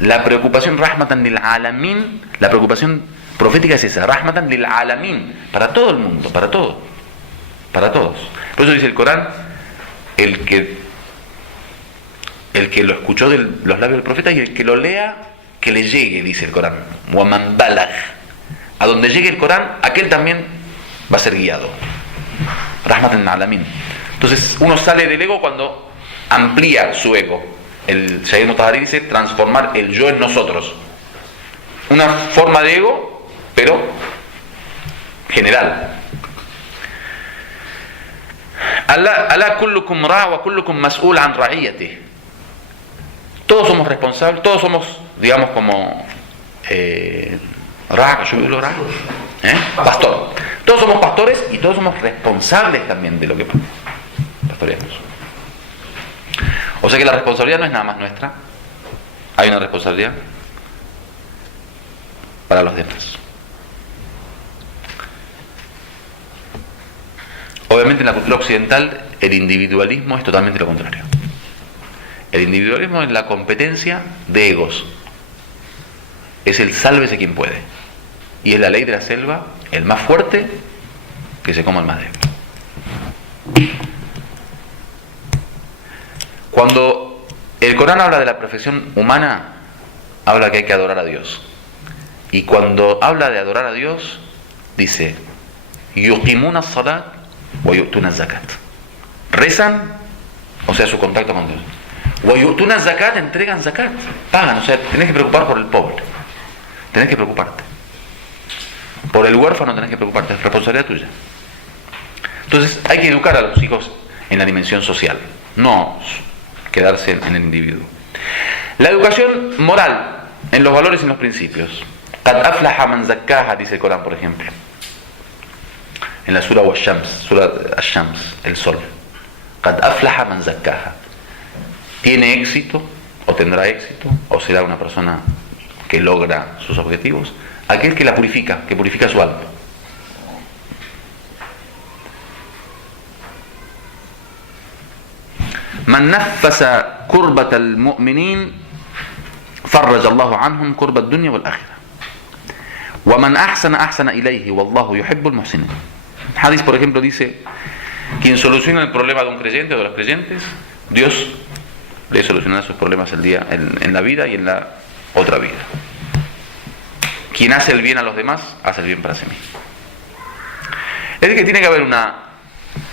La preocupación rahmatan lil alamin, la preocupación profética es esa, rahmatan lil alamin, para todo el mundo, para todos. Por eso dice el Corán, el que lo escuchó de los labios del profeta y el que lo lea, que le llegue, dice el Corán. Waman balagh, a donde llegue el Corán, aquel también va a ser guiado. Rahmatan lil alamin. Entonces uno sale del ego cuando amplía su ego. El Shahid Mutahari dice transformar el yo en nosotros. Una forma de ego, pero general. Alá kullukum ra' wa kullukum mas'ul an ra'iyati. Todos somos responsables, todos somos, digamos, como pastor. Todos somos pastores y todos somos responsables también de lo que pastoreamos. O sea que la responsabilidad no es nada más nuestra, hay una responsabilidad para los demás. Obviamente en la cultura occidental el individualismo es totalmente lo contrario. El individualismo es la competencia de egos. Es el sálvese quien puede. Y es la ley de la selva, el más fuerte que se coma el más débil. Cuando el Corán habla de la perfección humana, habla que hay que adorar a Dios. Y cuando habla de adorar a Dios, dice yuqimuna as-salat wa yu'tuna az-zakat. Rezan, o sea, su contacto con Dios. Wa yu'tuna az-zakat, entregan zakat, pagan, o sea, tenés que preocupar por el pobre. Tenés que preocuparte. Por el huérfano tenés que preocuparte, es responsabilidad tuya. Entonces, hay que educar a los hijos en la dimensión social, no quedarse en el individuo. La educación moral, en los valores y en los principios. Qad aflaha man zakkaha, dice el Corán, por ejemplo. En la sura Ash-Shams, el sol. Qad aflaha man zakkaha. ¿Tiene éxito o tendrá éxito o será una persona que logra sus objetivos? Aquel que la purifica, que purifica su alma. Man nafasa kurbat al-mu'minin farraja Allahu anhum kurbat dunya wal akhirah. Wa man ahsana ilayhi wallahu yuhibbul muhsinin. Hadith, por ejemplo, dice: quien soluciona el problema de un creyente o de los creyentes, Dios le solucionará sus problemas en la vida y en la otra vida. Quien hace el bien a los demás, hace el bien para sí mismo. Es decir, que tiene que haber una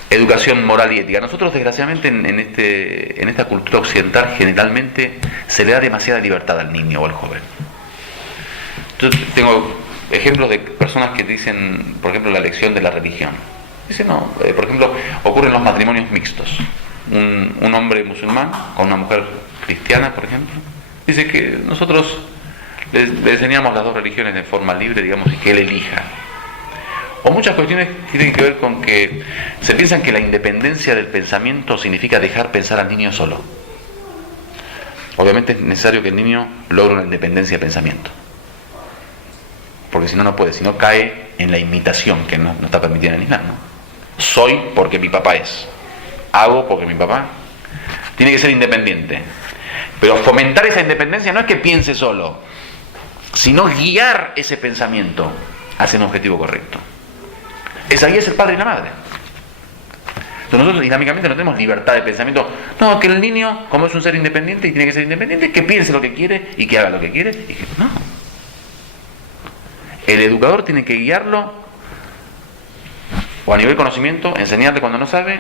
educación moral y ética. Nosotros, desgraciadamente, en esta cultura occidental, generalmente se le da demasiada libertad al niño o al joven. Yo tengo ejemplos de personas que dicen, por ejemplo, la elección de la religión. Dicen, no, por ejemplo, ocurren los matrimonios mixtos. Un hombre musulmán con una mujer cristiana, por ejemplo, dice que nosotros le enseñamos las dos religiones de forma libre, digamos, y que él elija. O muchas cuestiones tienen que ver con que se piensan que la independencia del pensamiento significa dejar pensar al niño solo. Obviamente es necesario que el niño logre una independencia de pensamiento, porque si no, no puede, si no cae en la imitación que no está permitida en el Islam, ¿no? Soy porque mi papá es, hago porque mi papá. Tiene que ser independiente, pero fomentar esa independencia no es que piense solo, sino guiar ese pensamiento hacia un objetivo correcto. Ahí es el padre y la madre. Entonces nosotros dinámicamente no tenemos libertad de pensamiento. No, que el niño, como es un ser independiente y tiene que ser independiente, que piense lo que quiere y que haga lo que quiere. No. El educador tiene que guiarlo, o a nivel conocimiento, enseñarle cuando no sabe,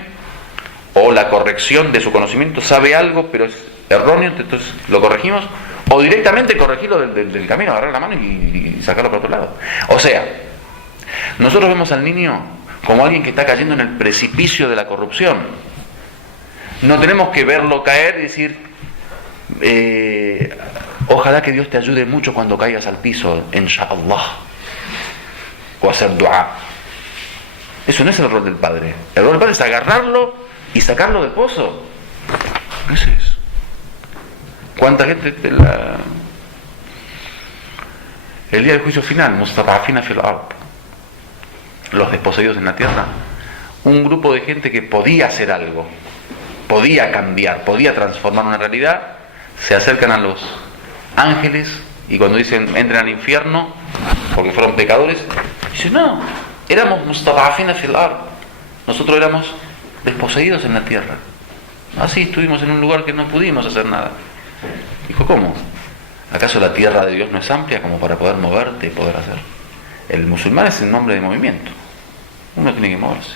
o la corrección de su conocimiento, sabe algo pero es erróneo, entonces lo corregimos, o directamente corregirlo del camino, agarrar la mano y sacarlo para otro lado. O sea, nosotros vemos al niño como alguien que está cayendo en el precipicio de la corrupción. No tenemos que verlo caer y decir, ojalá que Dios te ayude mucho cuando caigas al piso, inshallah, o hacer dua. Eso no es el rol del padre. El rol del padre es agarrarlo y sacarlo del pozo. Ese es. ¿Cuánta gente el día del juicio final, mustad'afina fil ard, los desposeídos en la tierra, un grupo de gente que podía hacer algo, podía cambiar, podía transformar una realidad, se acercan a los ángeles y cuando dicen entren al infierno porque fueron pecadores, dicen no, éramos mustad'afina fil ard, nosotros éramos desposeídos en la tierra, así estuvimos en un lugar que no pudimos hacer nada. Dijo, ¿cómo? ¿Acaso la tierra de Dios no es amplia como para poder moverte y poder hacer? El musulmán es el nombre de movimiento. Uno tiene que moverse.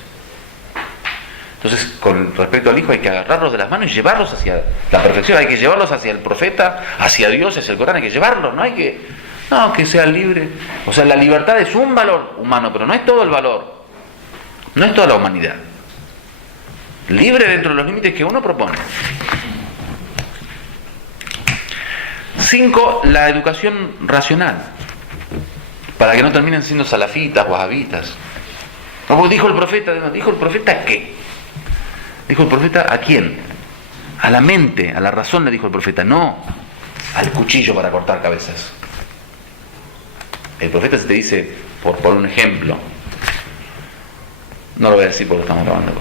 Entonces, con respecto al hijo, hay que agarrarlos de las manos y llevarlos hacia la perfección. Hay que llevarlos hacia el profeta, hacia Dios, hacia el Corán. Hay que llevarlos, no que sea libre. O sea, la libertad es un valor humano, pero no es todo el valor. No es toda la humanidad. Libre dentro de los límites que uno propone. 5. La educación racional, para que no terminen siendo salafitas, wahabitas. Como dijo el profeta, ¿dijo el profeta a qué? ¿Dijo el profeta a quién? A la mente, a la razón le dijo el profeta, no al cuchillo para cortar cabezas. El profeta se te dice, por un ejemplo, no lo voy a decir porque estamos grabando.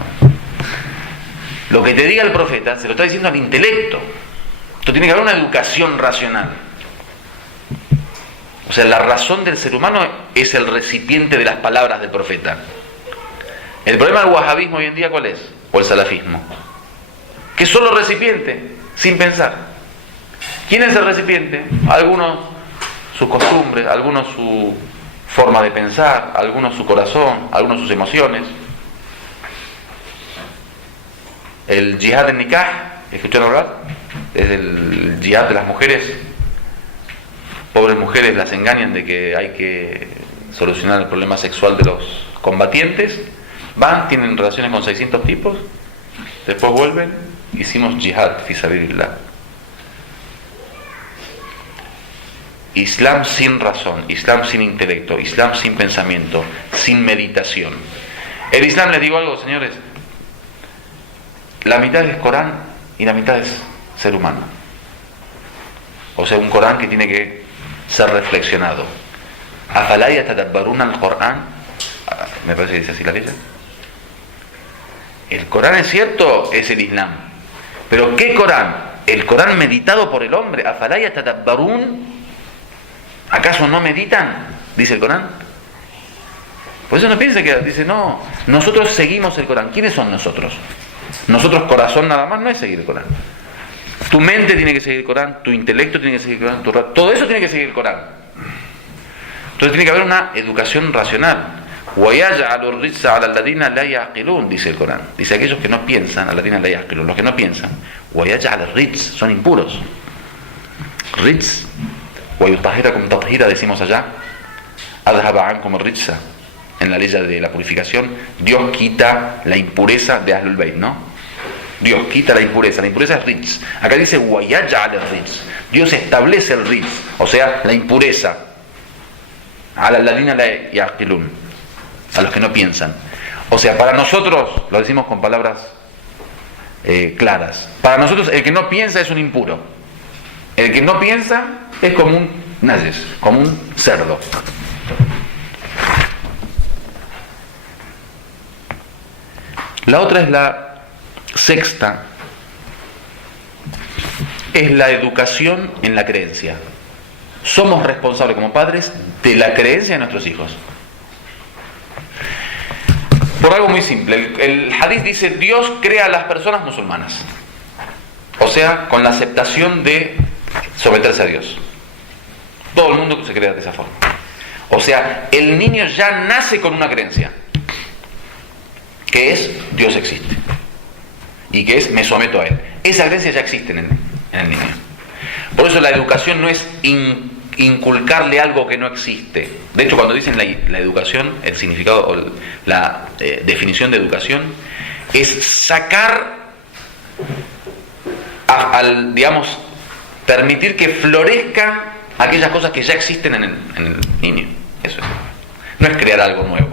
Lo que te diga el profeta se lo está diciendo al intelecto. Entonces tiene que haber una educación racional. O sea, la razón del ser humano es el recipiente de las palabras del profeta. El problema del wahabismo hoy en día, ¿cuál es? O el salafismo. Que es solo recipiente, sin pensar. ¿Quién es el recipiente? Algunos sus costumbres, algunos su forma de pensar, algunos su corazón, algunos sus emociones. El yihad en nikah, ¿escucharon hablar? Es el yihad de las mujeres. Pobres mujeres las engañan de que hay que solucionar el problema sexual de los combatientes. Van, tienen relaciones con 600 tipos, después vuelven, hicimos yihad fi sabilillah. Islam sin razón, Islam sin intelecto, Islam sin pensamiento, sin meditación. El Islam, les digo algo, señores, la mitad es Corán y la mitad es ser humano. O sea, un Corán que tiene que ser reflexionado. ¿Afalá yatadabbaruna al-Qur'an? Me parece que dice así la ley. El Corán, es cierto, es el Islam, Pero ¿qué Corán? El Corán meditado por el hombre. ¿Afalá yatadabbarún? ¿Acaso no meditan? Dice el Corán. Por eso no piensa que dice, no, nosotros seguimos el Corán. ¿Quiénes son nosotros? Nosotros, corazón nada más, no es seguir el Corán. Tu mente tiene que seguir el Corán, tu intelecto tiene que seguir el Corán, todo eso tiene que seguir el Corán. Entonces tiene que haber una educación racional. وَيَجْعَلُ الرِّجْسَ عَلَى الَّذِينَ لَا يَعْقِلُونَ, dice el Corán. Dice aquellos que no piensan, الَّذِينَ لَا يَعْقِلُونَ, los que no piensan. وَيَجْعَلُ الرِّجْسَ, son impuros. Ritz, وَيُطَهِّرَكُمْ تَطْهِيرًا, decimos allá. أَذْهَبَ عَنْكُمُ الرِّجْسَ, en la ley de la purificación, Dios quita la impureza de Ahlul Bayt, ¿no? Dios quita la impureza es ritz. Acá dice وَيَجْعَلُ الرِّجْسَ, Dios establece el ritz, o sea, la impureza. عَلَى الَّذِينَ لَا يَعْقِلُونَ, a los que no piensan. O sea, para nosotros, lo decimos con palabras claras, para nosotros el que no piensa es un impuro. El que no piensa es como un najes, como un cerdo. La otra es la sexta, es la educación en la creencia. Somos responsables como padres de la creencia de nuestros hijos. Por algo muy simple, el hadith dice, Dios crea a las personas musulmanas. O sea, con la aceptación de someterse a Dios. Todo el mundo se crea de esa forma. O sea, el niño ya nace con una creencia, que es Dios existe. Y que es me someto a Él. Esa creencia ya existe en el niño. Por eso la educación no es inculcarle algo que no existe. De hecho, cuando dicen la educación, el significado o la definición de educación es sacar digamos, permitir que florezcan aquellas cosas que ya existen en el niño. Eso es. No es crear algo nuevo.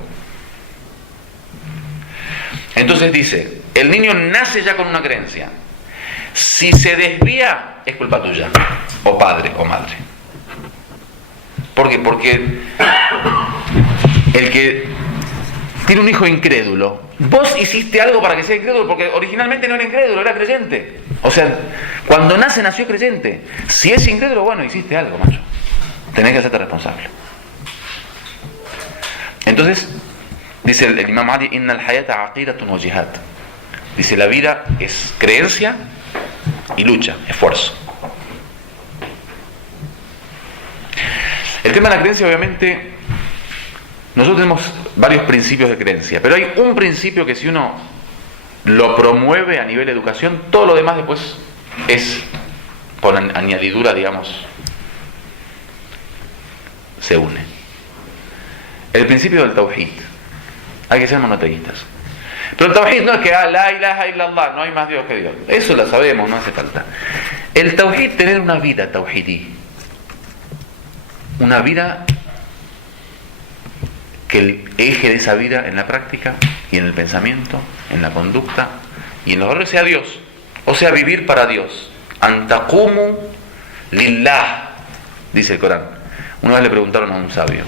Entonces dice, el niño nace ya con una creencia. Si se desvía, es culpa tuya, o padre o madre. ¿Por qué? Porque el que tiene un hijo incrédulo, vos hiciste algo para que sea incrédulo, porque originalmente no era incrédulo, era creyente. O sea, cuando nació creyente. Si es incrédulo, bueno, hiciste algo, macho. Tenés que hacerte responsable. Entonces, dice el Imam Ali, Inna al-hayata aqidatun wa jihad. Dice, la vida es creencia y lucha, esfuerzo. El tema de la creencia, obviamente, nosotros tenemos varios principios de creencia, pero hay un principio que si uno lo promueve a nivel de educación, todo lo demás después es, por añadidura, digamos, se une. El principio del tawhid. Hay que ser monoteístas. Pero el tawhid no es que la ilaha illallah, no hay más Dios que Dios. Eso lo sabemos, no hace falta. El tawhid, tener una vida tawhidí. Una vida que el eje de esa vida en la práctica y en el pensamiento, en la conducta y en los valores sea Dios. O sea, vivir para Dios. Antaqumu lillah, dice el Corán. Una vez le preguntaron a un sabio,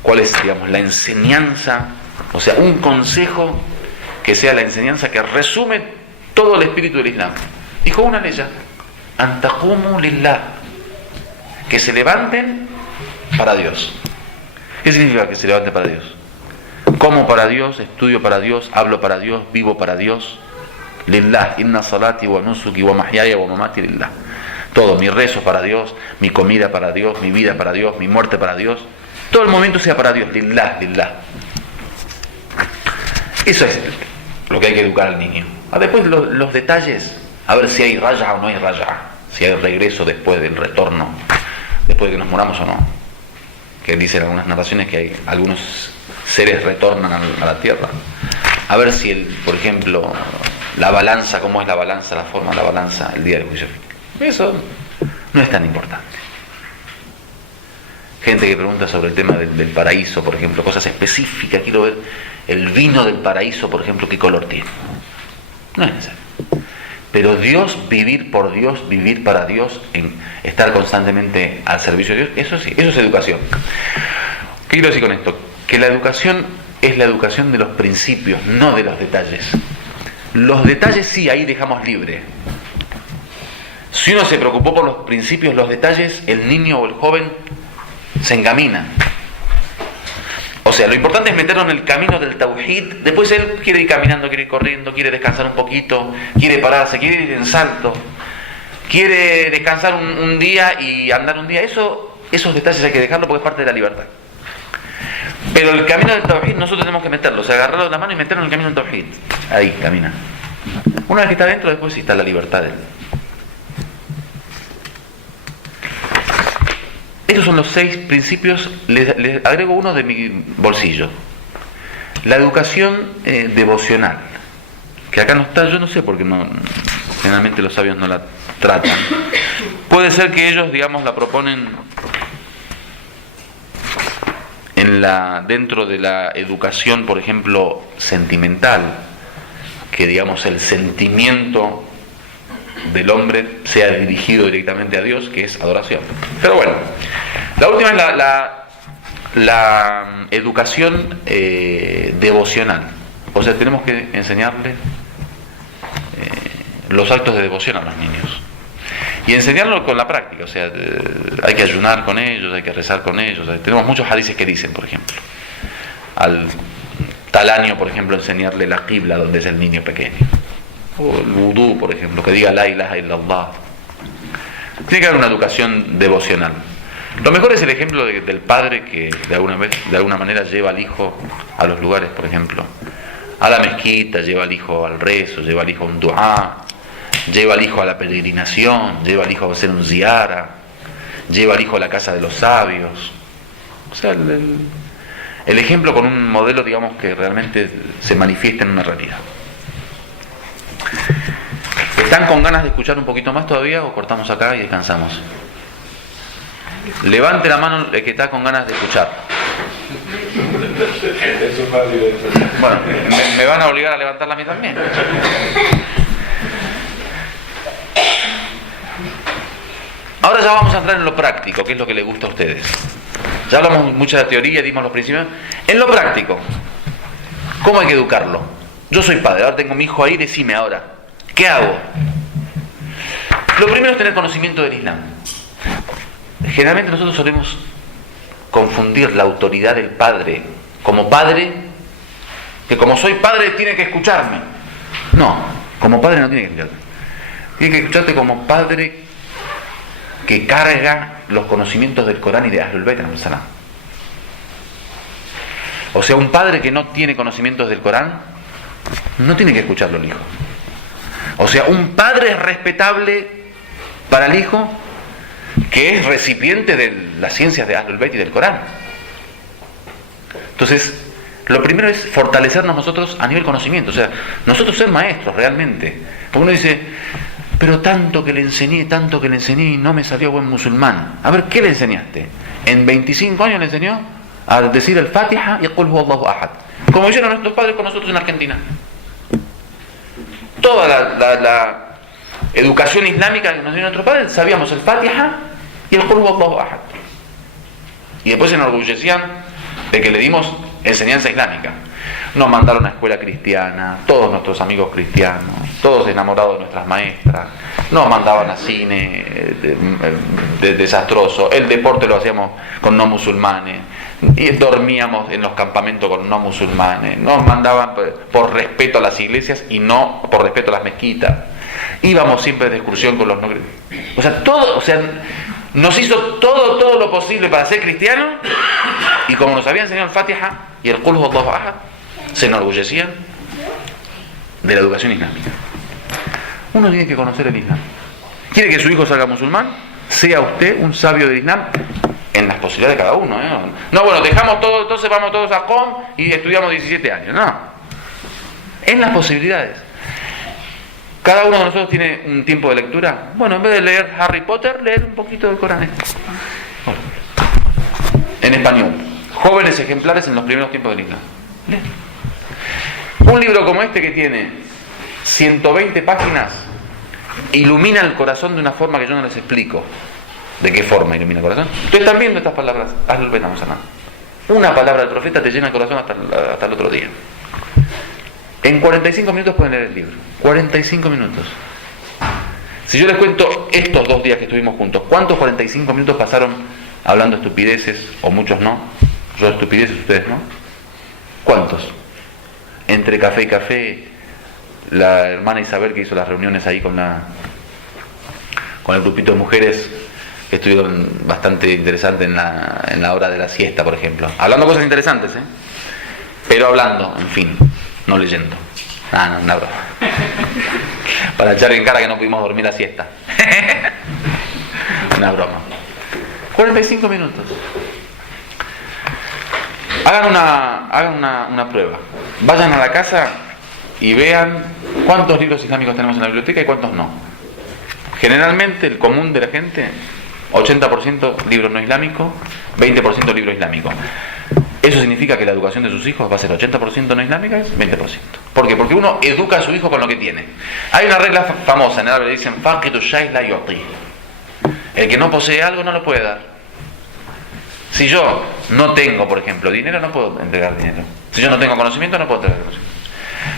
¿cuál es, digamos, la enseñanza? O sea, un consejo que sea la enseñanza que resume todo el espíritu del Islam. Dijo una ley ya, Antaqumu lillah, que se levanten para Dios. ¿Qué significa que se levanten para Dios? Como para Dios, estudio para Dios, hablo para Dios, vivo para Dios. Lillah, inna salati wa nusuki wa mahyaya wa mamati lillah. Todo, mi rezo para Dios, mi comida para Dios, mi vida para Dios, mi muerte para Dios. Todo el momento sea para Dios, lillah, lillah. Eso es lo que hay que educar al niño. Después los detalles, a ver si hay raya o no hay raya, si hay regreso después del retorno, después de que nos moramos o no. Que dicen algunas narraciones que hay algunos seres retornan a la tierra. A ver si, por ejemplo, la balanza, cómo es la balanza, la forma de la balanza el día del juicio final. Eso no es tan importante. Gente que pregunta sobre el tema del paraíso, por ejemplo, cosas específicas. Quiero ver el vino del paraíso, por ejemplo, qué color tiene. No es necesario. Pero Dios, vivir por Dios, vivir para Dios, estar constantemente al servicio de Dios, eso sí, eso es educación. ¿Qué quiero decir con esto? Que la educación es la educación de los principios, no de los detalles. Los detalles sí, ahí dejamos libre. Si uno se preocupó por los principios, los detalles, el niño o el joven se encamina. O sea, lo importante es meterlo en el camino del tauhid. Después él quiere ir caminando, quiere ir corriendo, quiere descansar un poquito, quiere pararse, quiere ir en salto, quiere descansar un día y andar un día. Esos detalles hay que dejarlo porque es parte de la libertad. Pero el camino del tauhid nosotros tenemos que meterlo, o sea, agarrarlo de la mano y meterlo en el camino del tauhid. Ahí, camina. Una vez que está dentro, después sí está la libertad de él. Estos son los 6 principios. Les agrego uno de mi bolsillo. La educación devocional, que acá no está, yo no sé por qué no, generalmente los sabios no la tratan. Puede ser que ellos, digamos, la proponen dentro de la educación, por ejemplo, sentimental, que digamos el sentimiento del hombre sea dirigido directamente a Dios, que es adoración. Pero bueno, la última es la educación devocional. O sea, tenemos que enseñarle los actos de devoción a los niños. Y enseñarlo con la práctica, o sea, hay que ayunar con ellos, hay que rezar con ellos. Tenemos muchos hadices que dicen, por ejemplo, al tal año, por ejemplo, enseñarle la qibla donde es el niño pequeño. O el vudú, por ejemplo, que diga la ilaha illallah. Tiene que haber una educación devocional. Lo mejor es el ejemplo del padre que de alguna manera lleva al hijo a los lugares, por ejemplo, a la mezquita, lleva al hijo al rezo, lleva al hijo a un du'a, lleva al hijo a la peregrinación, lleva al hijo a hacer un ziyara, lleva al hijo a la casa de los sabios. O sea, el ejemplo con un modelo, digamos, que realmente se manifiesta en una realidad. ¿Están con ganas de escuchar un poquito más todavía o cortamos acá y descansamos? Levante la mano el que está con ganas de escuchar. Bueno, me van a obligar a levantarla a mí también. Ahora ya vamos a entrar en lo práctico, que es lo que les gusta a ustedes. Ya hablamos mucho de teoría, dimos los principios. En lo práctico, ¿cómo hay que educarlo? Yo soy padre, ahora tengo mi hijo ahí, decime ahora, ¿qué hago? Lo primero es tener conocimiento del Islam. Generalmente nosotros solemos confundir la autoridad del padre como padre, que como soy padre tiene que escucharme. No, como padre no tiene que escucharte. Tiene que escucharte como padre que carga los conocimientos del Corán y de Ahlul Bayt al Salam. O sea, un padre que no tiene conocimientos del Corán no tiene que escucharlo el hijo. O sea, un padre es respetable para el hijo que es recipiente de las ciencias de Ahlul Bayt y del Corán. Entonces, lo primero es fortalecernos nosotros a nivel conocimiento. O sea, nosotros ser maestros realmente. Porque uno dice, pero tanto que le enseñé y no me salió buen musulmán. A ver, ¿qué le enseñaste? En 25 años le enseñó a decir el Fatiha y Qul Huwallahu Ahad, como hicieron nuestros padres con nosotros en Argentina. Toda la educación islámica que nos dio nuestros padres, sabíamos el Fatiha y el Qul Huwallahu Ahad. Y después se enorgullecían de que le dimos enseñanza islámica. Nos mandaron a escuela cristiana, todos nuestros amigos cristianos, todos enamorados de nuestras maestras, nos mandaban a cine desastroso, el deporte lo hacíamos con no musulmanes, y dormíamos en los campamentos con no musulmanes, nos mandaban por respeto a las iglesias y no por respeto a las mezquitas, íbamos siempre de excursión con los no cristianos. O sea, nos hizo todo lo posible para ser cristianos, y como nos había enseñado el Fatiha y el Qul Huwallahu Ahad, se enorgullecían de la educación islámica. Uno tiene que conocer el Islam. ¿Quiere que su hijo salga musulmán? Sea usted un sabio del Islam en las posibilidades de cada uno, ¿eh? No, bueno, dejamos todo, entonces vamos todos a Qom y estudiamos 17 años. No. En las posibilidades. Cada uno de nosotros tiene un tiempo de lectura. Bueno, en vez de leer Harry Potter, leer un poquito del Corán. En español. Jóvenes ejemplares en los primeros tiempos del Islam. Leer. Un libro como este que tiene 120 páginas ilumina el corazón de una forma que yo no les explico. ¿De qué forma ilumina el corazón? Ustedes están viendo estas palabras. Hazlo, venamos a nada. Una palabra del profeta te llena el corazón hasta el otro día. En 45 minutos pueden leer el libro. 45 minutos. Si yo les cuento estos 2 días que estuvimos juntos, ¿cuántos 45 minutos pasaron hablando estupideces? O muchos no. Yo estupideces, ustedes no. ¿Cuántos? Entre café y café, la hermana Isabel que hizo las reuniones ahí con el grupito de mujeres que estuvieron bastante interesantes en la hora de la siesta, por ejemplo. Hablando cosas interesantes, pero hablando, en fin, no leyendo. No, una broma. Para echar en cara que no pudimos dormir la siesta. Una broma. 45 minutos. Hagan una prueba. Vayan a la casa y vean cuántos libros islámicos tenemos en la biblioteca y cuántos no. Generalmente el común de la gente, 80% libro no islámico, 20% libro islámico. ¿Eso significa que la educación de sus hijos va a ser 80% no islámica? Es 20%. ¿Por qué? Porque uno educa a su hijo con lo que tiene. Hay una regla famosa, en árabe dicen faqidu shay la yu'ti. El que no posee algo no lo puede dar. Si yo no tengo, por ejemplo, dinero, no puedo entregar dinero. Si yo no tengo conocimiento, no puedo entregar conocimiento.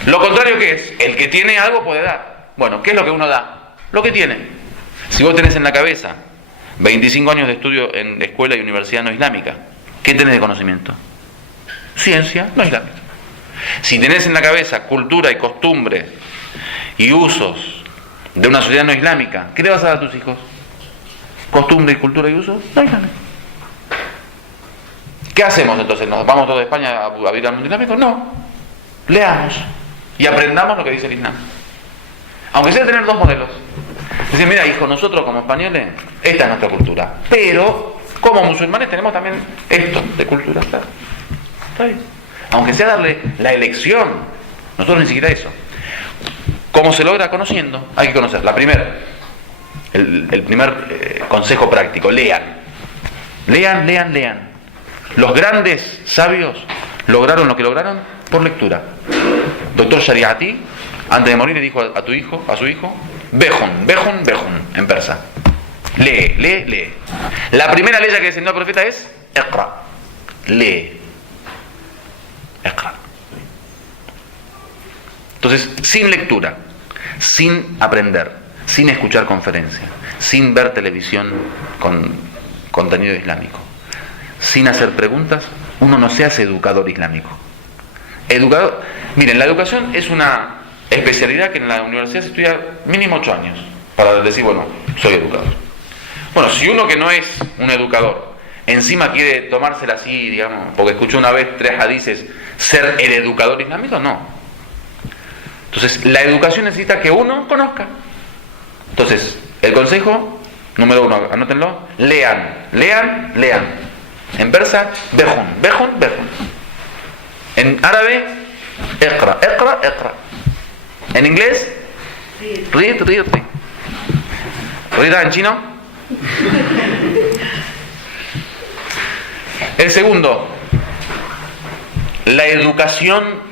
Lo contrario, ¿qué es? El que tiene algo puede dar. Bueno, ¿qué es lo que uno da? Lo que tiene. Si vos tenés en la cabeza 25 años de estudio en escuela y universidad no islámica, ¿qué tenés de conocimiento? Ciencia no islámica. Si tenés en la cabeza cultura y costumbres y usos de una sociedad no islámica, ¿qué le vas a dar a tus hijos? Costumbre y cultura y usos no islámicos. ¿Qué hacemos entonces? ¿Nos vamos todos de España a vivir al mundo islámico? No. Leamos y aprendamos lo que dice el Islam. Aunque sea tener 2 modelos. Dicen, mira hijo, nosotros como españoles, esta es nuestra cultura. Pero como musulmanes tenemos también esto de cultura. Claro. Está bien. Aunque sea darle la elección, nosotros ni siquiera eso. ¿Cómo se logra? Conociendo. Hay que conocer. El primer consejo práctico, lean. Lean. Los grandes sabios lograron lo que lograron por lectura. Doctor Shariati, antes de morir, le dijo a su hijo, Behun, en persa. Lee. La primera ley que enseñó el profeta es Iqra. Lee. Iqra. Entonces, sin lectura, sin aprender, sin escuchar conferencias, sin ver televisión con contenido islámico, sin hacer preguntas, uno no se hace educador islámico. Miren, la educación es una especialidad que en la universidad se estudia mínimo 8 años para decir, bueno, soy educador. Bueno, si uno que no es un educador encima quiere tomársela así, digamos, porque escuchó una vez 3 hadices, ser el educador islámico, no. Entonces, la educación necesita que uno conozca. Entonces, el consejo número 1, anótenlo, lean. En persa, Behun. En árabe, Iqra. En inglés, read. ¿Read en chino? El segundo, la educación.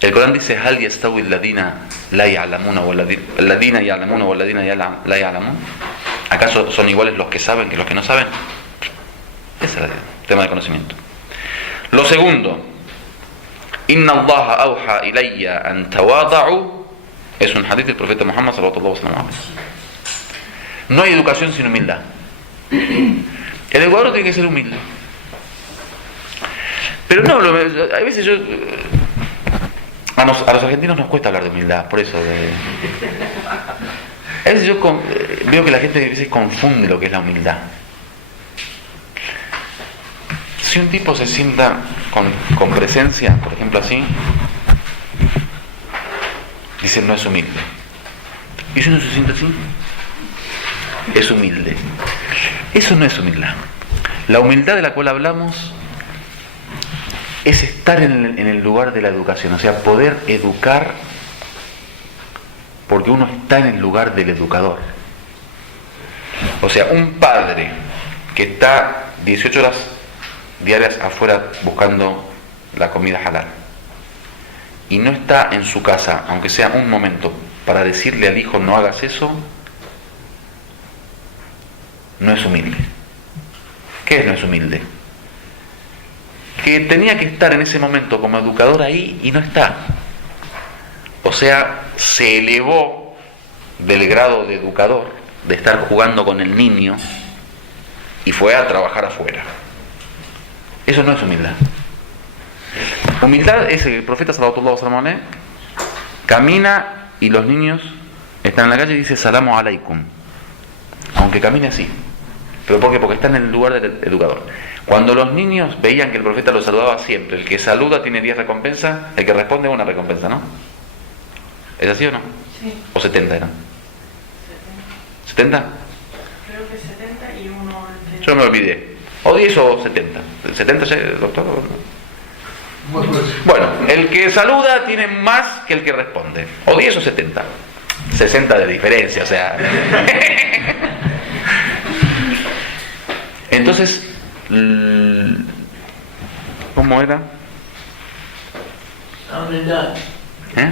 El Corán dice, Hal yastawi alladina la ya'lamuna walladina ya'lamuna walladina la ya'lamun. ¿Acaso son iguales los que saben que los que no saben? Ese es el tema de conocimiento. Lo segundo, Inna Allah awha ilayya an tawada'u, es un hadith del profeta Muhammad sallallahu alaihi wasallam. No hay educación sin humildad. El educador tiene que ser humilde. Pero no, a veces a los argentinos nos cuesta hablar de humildad, por eso. A veces yo veo que la gente a veces confunde lo que es la humildad. Si un tipo se sienta con presencia, por ejemplo así, dice no es humilde. ¿Y si uno se siente así? Es humilde. Eso no es humildad. La humildad de la cual hablamos es estar en el lugar de la educación, o sea, poder educar porque uno está en el lugar del educador. O sea, un padre que está 18 horas diarias afuera buscando la comida halal y no está en su casa, aunque sea un momento, para decirle al hijo no hagas eso, no es humilde. ¿Qué es no es humilde? que tenía que estar en ese momento como educador ahí y no está. O sea, se elevó del grado de educador, de estar jugando con el niño, y fue a trabajar afuera. Eso no es humildad. Humildad es el profeta sallallahu alaihi wasallam camina y los niños están en la calle y dice salamu alaikum, aunque camine así. ¿Pero por qué? Porque está en el lugar del educador. Cuando los niños veían que el profeta los saludaba siempre, el que saluda tiene 10 recompensas, el que responde una recompensa, ¿no? ¿Es así o no? Sí. ¿O 70 eran? ¿70? Creo que 70 y uno antes. Yo me olvidé. ¿O 10 o 70? ¿70 ya, doctor? Bueno, el que saluda tiene más que el que responde. ¿O 10 o 70? 60 de diferencia, o sea. Entonces, ¿cómo era? La humildad. ¿Eh?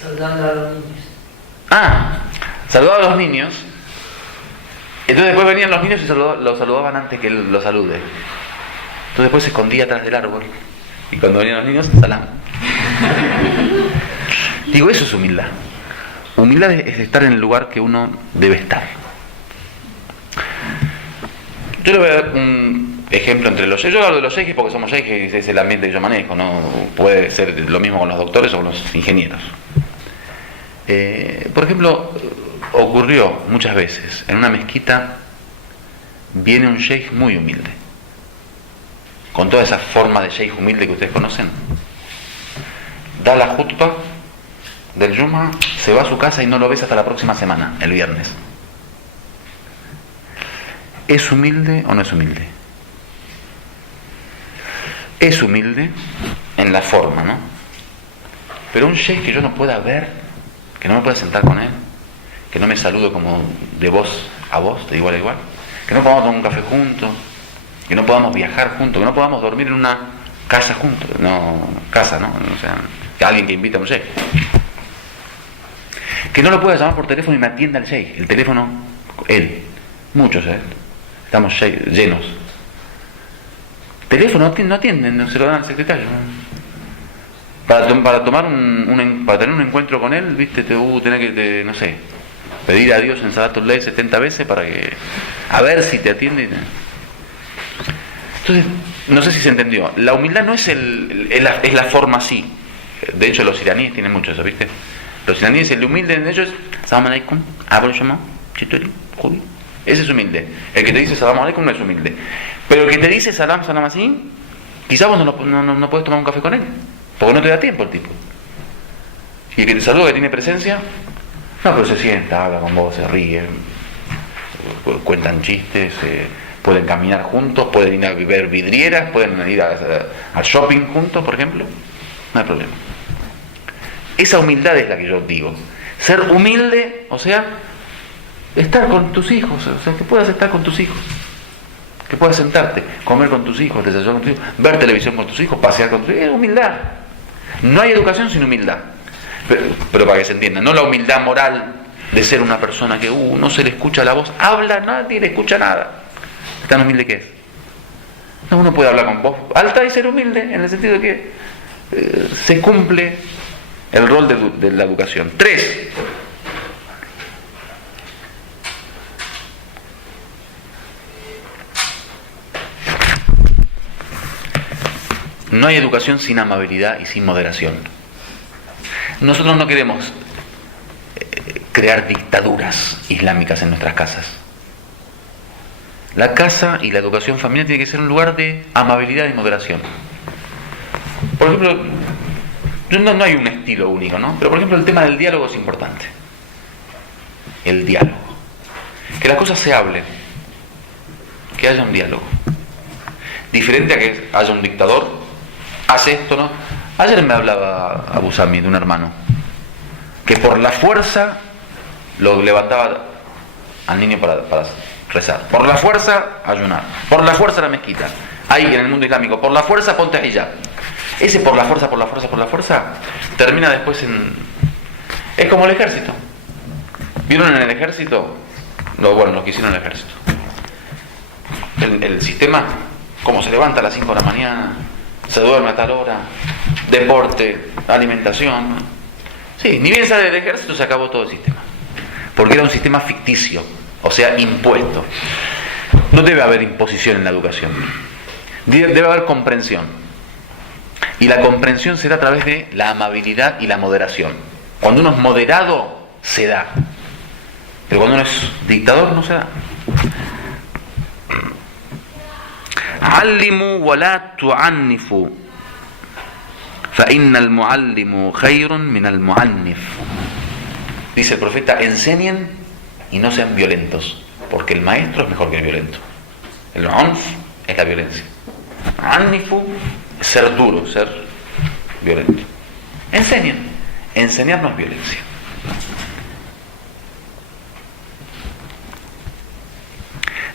Saludando a los niños. Saludaba a los niños. Entonces después venían los niños y lo saludaban antes que él lo salude. Entonces después se escondía atrás del árbol. Y cuando venían los niños, salam. Digo, eso es humildad. Humildad es estar en el lugar que uno debe estar. Yo le voy a dar un ejemplo entre los... Yo hablo de los sheikhes porque somos sheikhes y es el ambiente que yo manejo. No puede ser lo mismo con los doctores o con los ingenieros. Por ejemplo, ocurrió muchas veces en una mezquita, viene un sheikh muy humilde, con toda esa forma de sheikh humilde que ustedes conocen, da la jutba del Juma, se va a su casa y no lo ves hasta la próxima semana, el viernes. ¿Es humilde o no es humilde? Es humilde en la forma, ¿no? Pero un sheikh que yo no pueda ver, que no me pueda sentar con él, que no me saludo como de voz a voz, de igual a igual, que no podamos tomar un café juntos, que no podamos viajar juntos, que no podamos dormir en una casa juntos, no, casa, ¿no? O sea, que alguien que invita a un sheikh. Que no lo pueda llamar por teléfono y me atienda el sheikh, el teléfono, él, muchos, estamos llenos. Teléfono no atienden, no se lo dan al secretario. Para tomar para tener un encuentro con él, viste, tenés que, no sé, pedir a Dios en Salatul Ley 70 veces para que, a ver si te atiende. Entonces, no sé si se entendió. La humildad no es es la forma así. De hecho, los iraníes tienen mucho eso, ¿viste? Los iraníes, el humilde de ellos es Salam alaikum, ese es humilde. El que te dice Salam alaikum no es humilde. Pero el que te dice Salam así, quizás vos no podés tomar un café con él, porque no te da tiempo el tipo. Y el que te saluda, que tiene presencia, no, pero se sienta, habla con vos, se ríe, cuentan chistes, pueden caminar juntos, pueden ir a ver vidrieras, pueden ir al shopping juntos, por ejemplo. No hay problema. Esa humildad es la que yo digo. Ser humilde, o sea, estar con tus hijos, o sea, que puedas estar con tus hijos, que puedas sentarte, comer con tus hijos, desayunar con tus hijos, ver televisión con tus hijos, pasear con tus hijos. Es humildad. No hay educación sin humildad. Pero para que se entienda, no la humildad moral de ser una persona que no se le escucha la voz, habla, nadie le escucha nada. ¿Tan humilde que es? No, uno puede hablar con voz alta y ser humilde, en el sentido de que se cumple el rol de la educación. 3. No hay educación sin amabilidad y sin moderación. Nosotros no queremos crear dictaduras islámicas en nuestras casas. La casa y la educación familiar tiene que ser un lugar de amabilidad y moderación. Por ejemplo, no hay un estilo único, ¿no? Pero por ejemplo el tema del diálogo es importante. El diálogo. Que las cosas se hablen. Que haya un diálogo. Diferente a que haya un dictador, hace esto, ¿no? Ayer me hablaba Abu Sami de un hermano que por la fuerza lo levantaba al niño para rezar, por la fuerza ayunar, por la fuerza la mezquita. Ahí en el mundo islámico, por la fuerza ponte hijab. Ese por la fuerza termina después en... Es como el ejército. ¿Vieron en el ejército? Los que hicieron el ejército. El sistema Cómo se levanta a las 5 de la mañana, se duerme a tal hora, deporte, alimentación. Sí, ni bien sale del ejército se acabó todo el sistema. Porque era un sistema ficticio, o sea, impuesto. No debe haber imposición en la educación. Debe haber comprensión. Y la comprensión se da a través de la amabilidad y la moderación. Cuando uno es moderado, se da. Pero cuando uno es dictador, no se da. Allimu wa la tu'annifu fa inna al-muallimu khayrun min al-mu'annif. Dice el profeta, enseñen y no sean violentos, porque el maestro es mejor que el violento. El unf es la violencia. Annifu es ser duro, ser violento. Enseñen. Enseñar no es violencia.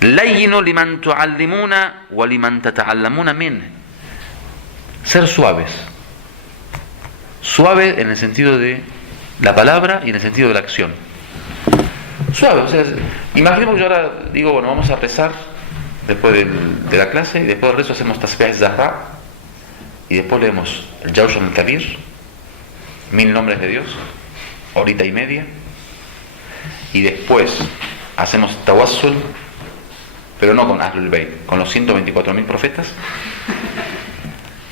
Layyinu liman tu'allimuna wa liman tata'allamuna min. Ser suaves. Suave en el sentido de la palabra y en el sentido de la acción. Suave, o sea, imaginemos que yo ahora digo, bueno, vamos a rezar después de la clase, y después del rezo hacemos tasbih zahra, y después leemos el Jawsham al-Kabir, 1000 nombres de Dios, horita y media, y después hacemos tawassul, pero no con Ahlul Bayt, con los 124.000 profetas,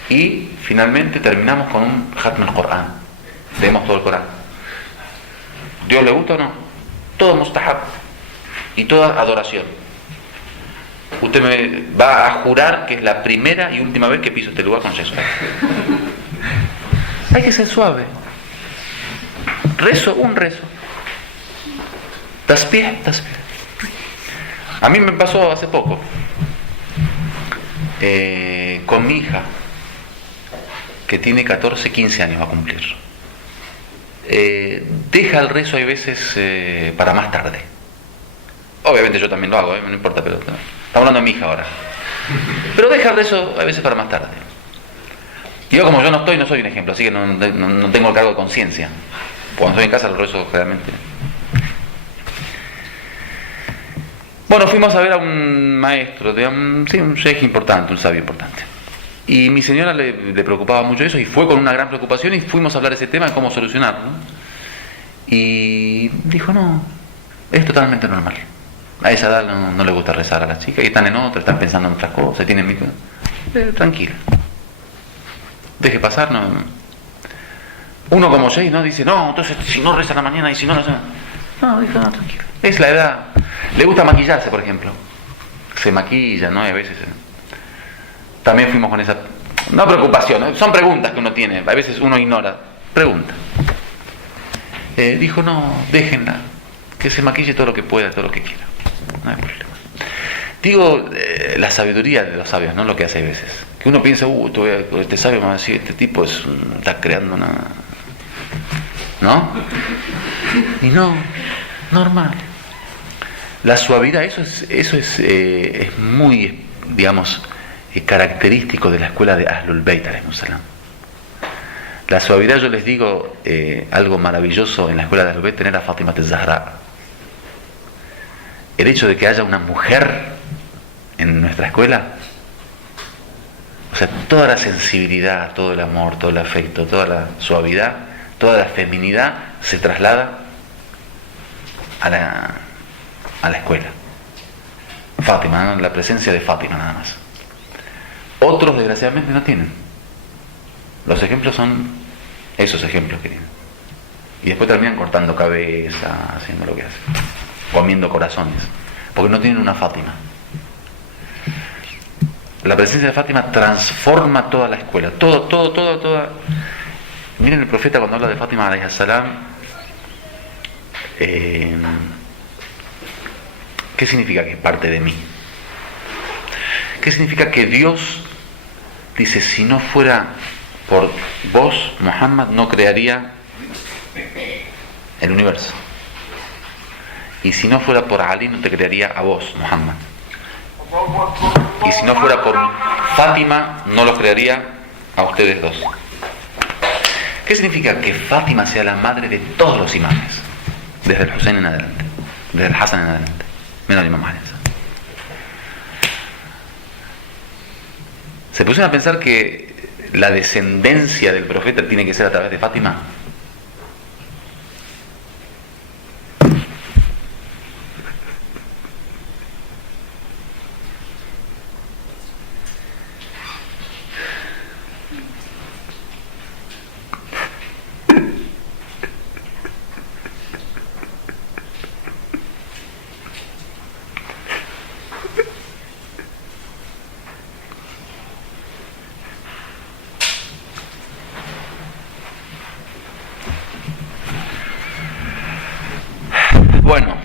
y finalmente terminamos con un Khatm al-Qur'an, leemos todo el Corán. ¿Dios le gusta o no? Todo mustahab y toda adoración. Usted me va a jurar que es la primera y última vez que piso este lugar con Jesús. Hay que ser suave. Rezo, un rezo. Tasbih. A mí me pasó hace poco con mi hija, que tiene 14, 15 años, va a cumplir. Deja el rezo hay veces para más tarde. Obviamente yo también lo hago, no importa, pero estamos hablando de mi hija ahora. Pero deja el rezo a veces para más tarde. Y yo, como yo no estoy, no soy un ejemplo, así que no tengo el cargo de conciencia. Cuando estoy en casa lo rezo realmente. Bueno, fuimos a ver a un maestro, un sheikh importante, un sabio importante. Y mi señora le preocupaba mucho eso, y fue con una gran preocupación, y fuimos a hablar de ese tema, de cómo solucionarlo, ¿no? Y dijo, no, es totalmente normal. A esa edad no le gusta rezar a las chicas, y están en otra, están pensando en otras cosas, tienen miedo. Tranquila. Deje pasar, no. Uno como Jay, ¿no? Dice, no, entonces si no reza a la mañana y si no... No, dijo, no, tranquilo. Es la edad. Le gusta maquillarse, por ejemplo. Se maquilla, ¿no? Y a veces... También fuimos con esa... No preocupación, ¿eh? Son preguntas que uno tiene. A veces uno ignora. Pregunta. Dijo, no, déjenla. Que se maquille todo lo que pueda, todo lo que quiera. No hay problema. Digo, la sabiduría de los sabios, ¿no? Lo que hace a veces. Que uno piensa, este sabio me va a decir, este tipo está creando una... ¿No? Y no, normal. La suavidad, eso es muy, digamos... característico de la escuela de Ahlul Bayt alayhimus salam. La suavidad, yo les digo, algo maravilloso en la escuela de Ahlul Bayt, tener a Fátima az-Zahra. El hecho de que haya una mujer en nuestra escuela, o sea, toda la sensibilidad, todo el amor, todo el afecto, toda la suavidad, toda la feminidad se traslada a la escuela. Fátima, ¿no? La presencia de Fátima nada más. Otros desgraciadamente no tienen. Los ejemplos son esos ejemplos que tienen. Y después terminan cortando cabeza, haciendo lo que hacen, comiendo corazones, porque no tienen una Fátima. La presencia de Fátima transforma toda la escuela, toda. Miren el profeta cuando habla de Fátima alayhi salam, ¿qué significa que es parte de mí? ¿Qué significa que Dios dice, si no fuera por vos, Muhammad, no crearía el universo? Y si no fuera por Ali, no te crearía a vos, Muhammad. Y si no fuera por Fátima, no los crearía a ustedes dos. ¿Qué significa que Fátima sea la madre de todos los imanes? Desde el Hussein en adelante, desde el Hassan en adelante, menos el Imam Ali. ¿Se pusieron a pensar que la descendencia del profeta tiene que ser a través de Fátima? Bueno,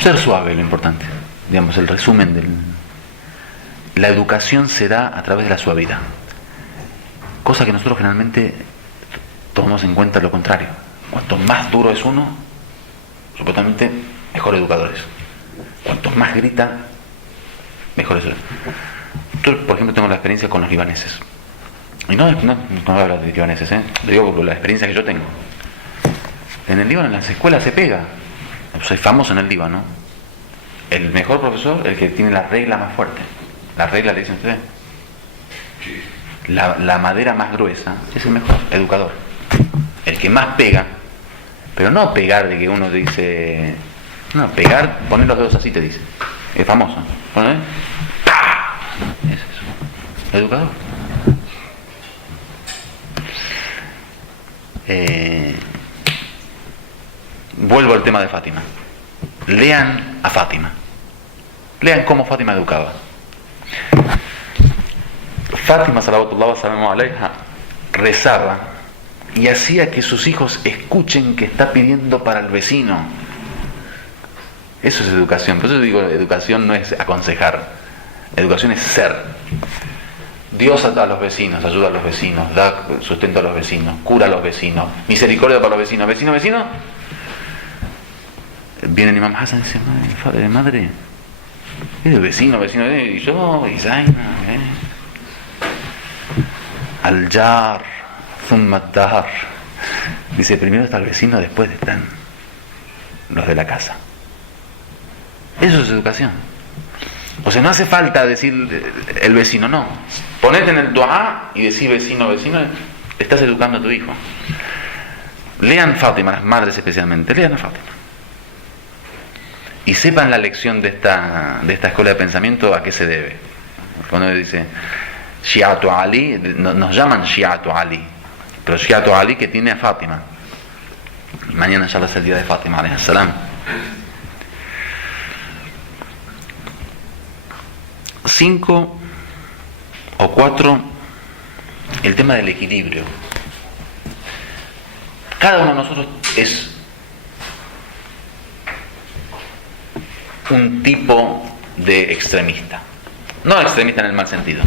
ser suave es lo importante. Digamos, el resumen la educación se da a través de la suavidad. Cosa que nosotros generalmente tomamos en cuenta lo contrario. Cuanto más duro es uno, supuestamente mejor educadores. Cuanto más grita, mejor es. Yo, por ejemplo, tengo la experiencia con los libaneses. Y no hablo de libaneses, lo digo por la experiencia que yo tengo. En el Líbano, en las escuelas se pega. Soy famoso en el Líbano. El mejor profesor, el que tiene la regla más fuerte. La regla, le dicen ustedes. La madera más gruesa es el mejor educador. El que más pega, pero no pegar de que uno dice. No, pegar, poner los dedos así te dice. Es famoso. ¿No? Es eso. Educador. Vuelvo al tema de Fátima. Lean a Fátima. Lean cómo Fátima educaba. Fátima, salawatullah wa salamu alayha, rezaba y hacía que sus hijos escuchen que está pidiendo para el vecino. Eso es educación. Por eso digo, educación no es aconsejar. Educación es ser. Dios a los vecinos, ayuda a los vecinos, da sustento a los vecinos, cura a los vecinos, misericordia para los vecinos. Vecino. Viene el Imam Hassan y dice, madre, es el vecino, y yo, y Zaina, Al-Jar, Thumma Dar. Dice, primero está el vecino, después están los de la casa. Eso es educación. O sea, no hace falta decir el vecino, no. Ponete en el du'a y decir vecino, estás educando a tu hijo. Lean Fátima, las madres especialmente, lean a Fátima. Y sepan la lección de esta escuela de pensamiento a qué se debe. Cuando dice Shi'atu Ali, nos llaman Shi'atu Ali, pero Shi'atu Ali que tiene a Fátima. Y mañana ya es el día de Fátima, alayhi salam. 5 o 4, el tema del equilibrio. Cada uno de nosotros es un tipo de extremista. No extremista en el mal sentido.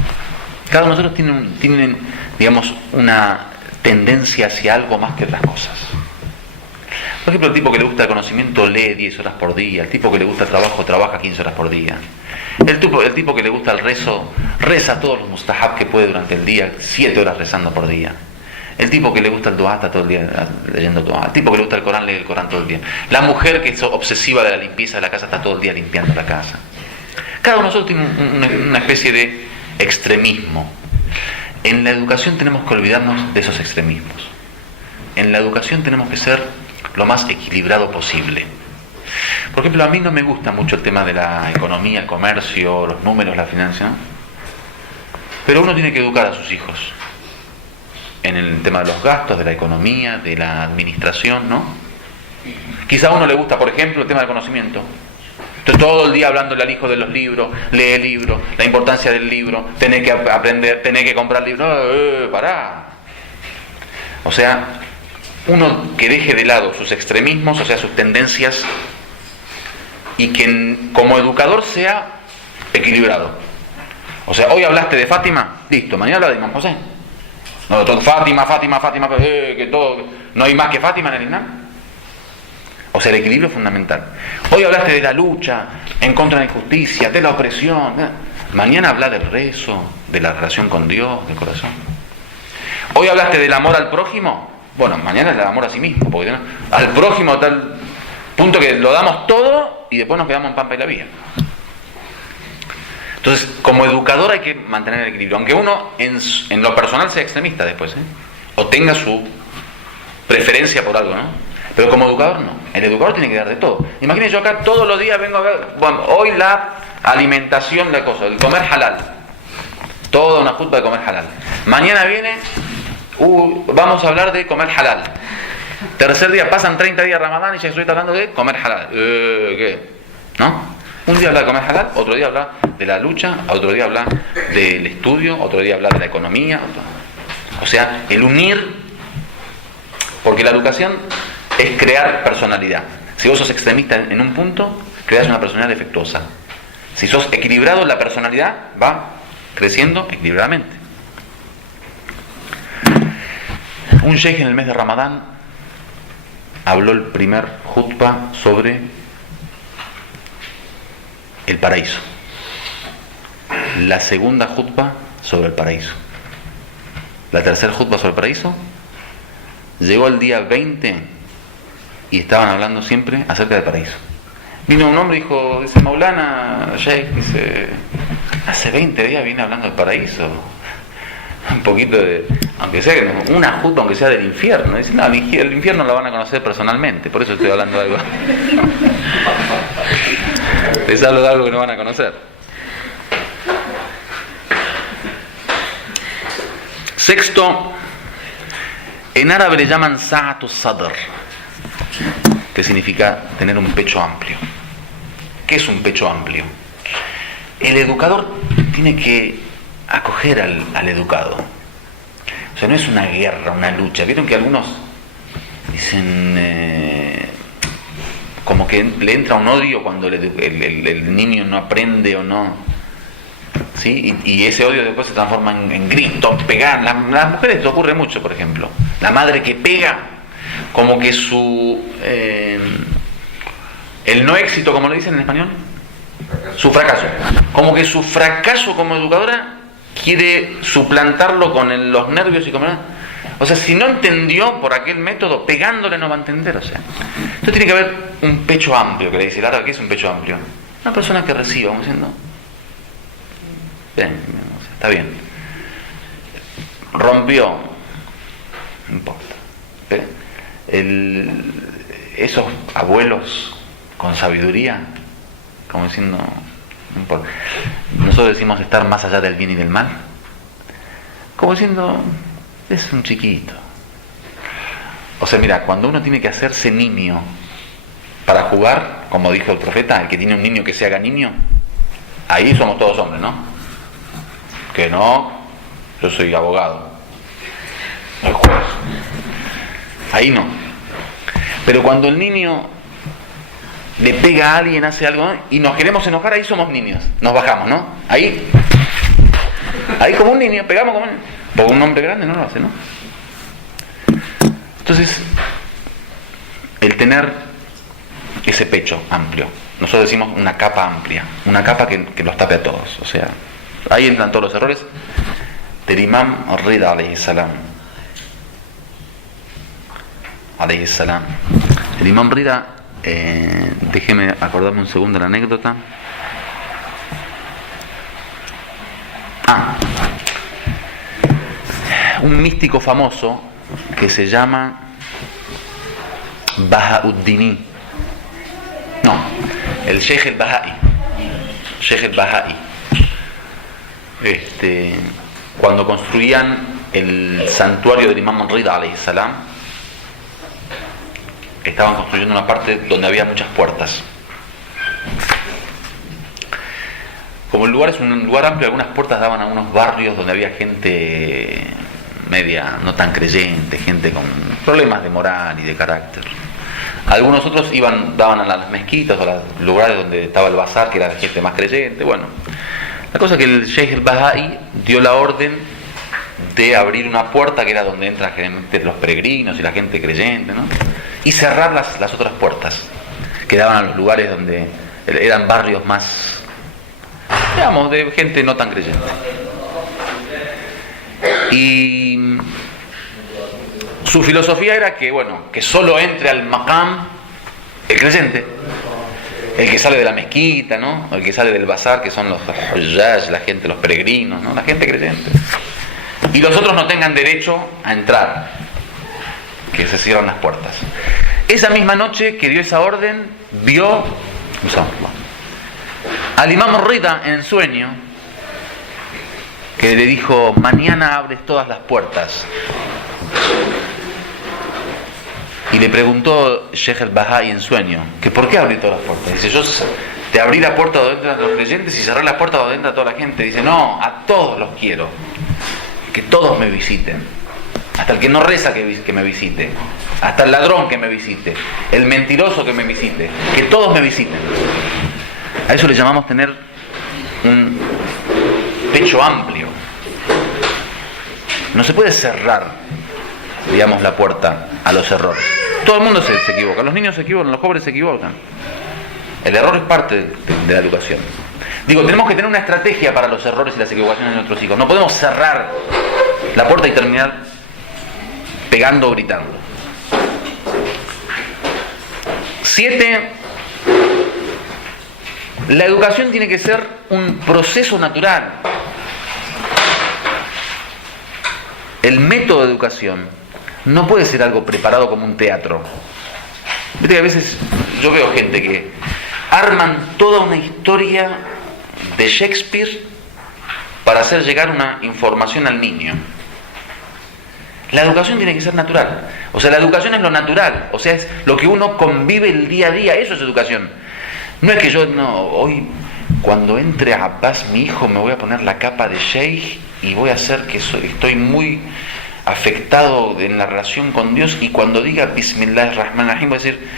Cada uno de nosotros tiene, digamos, una tendencia hacia algo más que otras cosas. Por ejemplo, el tipo que le gusta el conocimiento lee 10 horas por día. El tipo que le gusta el trabajo trabaja 15 horas por día. El tipo que le gusta el rezo reza todos los mustahab que puede durante el día, 7 horas rezando por día. El tipo que le gusta el du'a está todo el día leyendo du'a. El tipo que le gusta el Corán lee el Corán todo el día. La mujer que es obsesiva de la limpieza de la casa está todo el día limpiando la casa. Cada uno de nosotros tiene una especie de extremismo. En la educación tenemos que olvidarnos de esos extremismos. En la educación tenemos que ser lo más equilibrado posible. Por ejemplo, a mí no me gusta mucho el tema de la economía, el comercio, los números, la finanza, ¿no? Pero uno tiene que educar a sus hijos en el tema de los gastos, de la economía, de la administración, ¿no? Quizá a uno le gusta, por ejemplo, el tema del conocimiento. Entonces todo el día hablándole al hijo de los libros, lee libros, la importancia del libro, tenés que aprender, tenés que comprar libros, pará. O sea, uno que deje de lado sus extremismos, o sea, sus tendencias, y que como educador sea equilibrado. O sea, hoy hablaste de Fátima, listo, mañana habla de Imam José. No, todo Fátima, que todo, no hay más que Fátima en el Islam. O sea, el equilibrio es fundamental. Hoy hablaste de la lucha en contra de la injusticia, de la opresión. Mañana habla del rezo, de la relación con Dios, del corazón. Hoy hablaste del amor al prójimo. Bueno, mañana es el amor a sí mismo, porque al prójimo tal. Punto que lo damos todo y después nos quedamos en Pampa y la Vía. Entonces, como educador hay que mantener el equilibrio, aunque uno en lo personal sea extremista después, o tenga su preferencia por algo, ¿no? Pero como educador no. El educador tiene que dar de todo. Imagínense, yo acá todos los días vengo a ver, bueno, hoy la alimentación, la cosa, el comer halal. Toda una jutba de comer halal. Mañana viene, vamos a hablar de comer halal. Tercer día, pasan 30 días Ramadán y ya estoy hablando de comer halal. ¿Qué? ¿No? Un día habla de comer halal, otro día habla de la lucha, otro día habla del estudio, otro día habla de la economía. O sea, el unir, porque la educación es crear personalidad. Si vos sos extremista en un punto, creas una personalidad defectuosa. Si sos equilibrado, la personalidad va creciendo equilibradamente. Un sheikh en el mes de Ramadán habló el primer jutba sobre el paraíso. La segunda jutba sobre el paraíso. La tercera jutba sobre el paraíso. Llegó el día 20 y estaban hablando siempre acerca del paraíso. Vino un hombre y dijo, dice Maulana, Sheikh, dice, hace 20 días viene hablando del paraíso. Un poquito de, aunque sea una jutba, aunque sea del infierno. Dice, no, el infierno lo van a conocer personalmente, por eso estoy hablando de algo. Les hablo de algo que no van a conocer. Sexto, en árabe le llaman sa'atu sadr, que significa tener un pecho amplio. ¿Qué es un pecho amplio? El educador tiene que acoger al educado. O sea, no es una guerra, una lucha. ¿Vieron que algunos dicen como que le entra un odio cuando el niño no aprende o no? ¿Sí? Y ese odio después se transforma en gritos, pegar. Las mujeres les ocurre mucho, por ejemplo. La madre que pega, como que el no éxito, como lo dicen en español, su fracaso. Como que su fracaso como educadora quiere suplantarlo con los nervios y como... O sea, si no entendió por aquel método, pegándole no va a entender. O sea, entonces tiene que haber un pecho amplio, que le dice, ¿qué es un pecho amplio? Una persona que reciba, vamos diciendo, bien, o sea, está bien. Rompió, no importa. Esos abuelos con sabiduría, como diciendo, no importa. Nosotros decimos estar más allá del bien y del mal, como diciendo, es un chiquito. O sea, mira, cuando uno tiene que hacerse niño para jugar, como dijo el profeta, el que tiene un niño que se haga niño, ahí somos todos hombres, ¿no? Que no, yo soy abogado, el juez. Ahí no. Pero cuando el niño le pega a alguien, hace algo, ¿no? Y nos queremos enojar, ahí somos niños. Nos bajamos, ¿no? Ahí como un niño, pegamos como un niño. Porque un hombre grande no lo hace, ¿no? Entonces, el tener ese pecho amplio. Nosotros decimos una capa amplia. Una capa que los tape a todos. O sea, ahí entran todos los errores del Imam Rida alayhi salam. Alayhi salam. El Imam Rida, déjeme acordarme un segundo de la anécdota. Un místico famoso que se llama Bahauddini. No, el Sheikh el-Baha'i. Sheikh el-Baha'i. Cuando construían el santuario del Imam Rida alayhi salam, estaban construyendo una parte donde había muchas puertas. Como el lugar es un lugar amplio, algunas puertas daban a unos barrios donde había gente media no tan creyente, gente con problemas de moral y de carácter. Algunos otros daban a las mezquitas o a los lugares donde estaba el bazar, que era de gente más creyente. Bueno, la cosa es que el Sheikh el-Baha'i dio la orden de abrir una puerta que era donde entran generalmente los peregrinos y la gente creyente, ¿no? Y cerrar las otras puertas que daban a los lugares donde eran barrios más, digamos, de gente no tan creyente. Y su filosofía era que, bueno, que solo entre al maqam El creyente. El que sale de la mezquita, ¿no? El que sale del bazar, que son los hujjaj, la gente, los peregrinos, ¿no? La gente creyente. Y los otros no tengan derecho a entrar, que se cierran las puertas. Esa misma noche que dio esa orden, vio al Imam Rida en sueño, que le dijo: mañana abres todas las puertas. Y le preguntó Sheikh el-Bahai en sueño, que por qué abrí todas las puertas. Dice: yo te abrí la puerta donde entran los creyentes y cerré la puerta donde entra toda la gente. Dice: no, a todos los quiero, que todos me visiten, hasta el que no reza que me visite, hasta el ladrón que me visite, el mentiroso que me visite, que todos me visiten. A eso le llamamos tener un pecho amplio. No se puede cerrar, digamos, la puerta a los errores. Todo el mundo se equivoca, los niños se equivocan, los jóvenes se equivocan. El error es parte de la educación. Digo, tenemos que tener una estrategia para los errores y las equivocaciones de nuestros hijos. No podemos cerrar la puerta y terminar pegando o gritando. 7. La educación tiene que ser un proceso natural. El método de educación no puede ser algo preparado como un teatro. Viste que a veces yo veo gente que arman toda una historia de Shakespeare para hacer llegar una información al niño. La educación tiene que ser natural. O sea, la educación es lo natural. O sea, es lo que uno convive el día a día. Eso es educación. No es que hoy cuando entre a Abbas, mi hijo, me voy a poner la capa de sheikh y voy a hacer que estoy muy afectado en la relación con Dios, y cuando diga Bismillahirrahmanirrahim voy a decir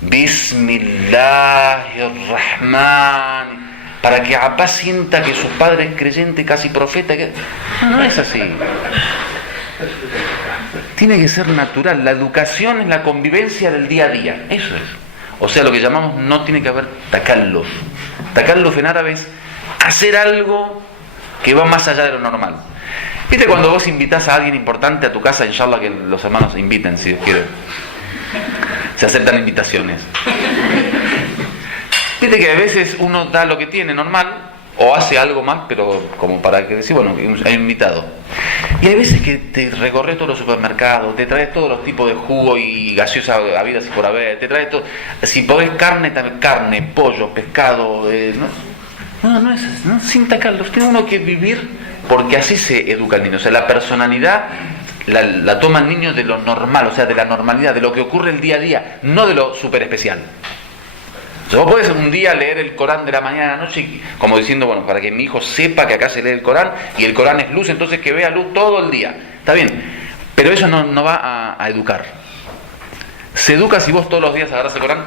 Bismillahirrahman, para que Abbas sienta que su padre es creyente, casi profeta. No es así. Tiene que ser natural. La educación es la convivencia del día a día. Eso es. O sea, lo que llamamos, no tiene que haber takalluf. Takalluf en árabe es hacer algo que va más allá de lo normal. ¿Viste cuando vos invitás a alguien importante a tu casa? Inshallah que los hermanos inviten, si Dios quiere. Se aceptan invitaciones. Viste que a veces uno da lo que tiene normal, o hace algo más, pero como para que decir, bueno, hay un invitado. Y hay veces que te recorres todos los supermercados, te traes todos los tipos de jugo y gaseosa habidas y por haber, te traes todo. Si podés carne, también carne, pollo, pescado, no es así, ¿no? Sin tacarlos. Tiene uno que vivir, porque así se educa el niño. O sea, la personalidad la toma el niño de lo normal, o sea, de la normalidad, de lo que ocurre el día a día, no de lo súper especial. O sea, vos podés un día leer el Corán de la mañana a la noche, como diciendo, bueno, para que mi hijo sepa que acá se lee el Corán, y el Corán es luz, entonces que vea luz todo el día. Está bien, pero eso no va a educar. Se educa si vos todos los días agarrás el Corán,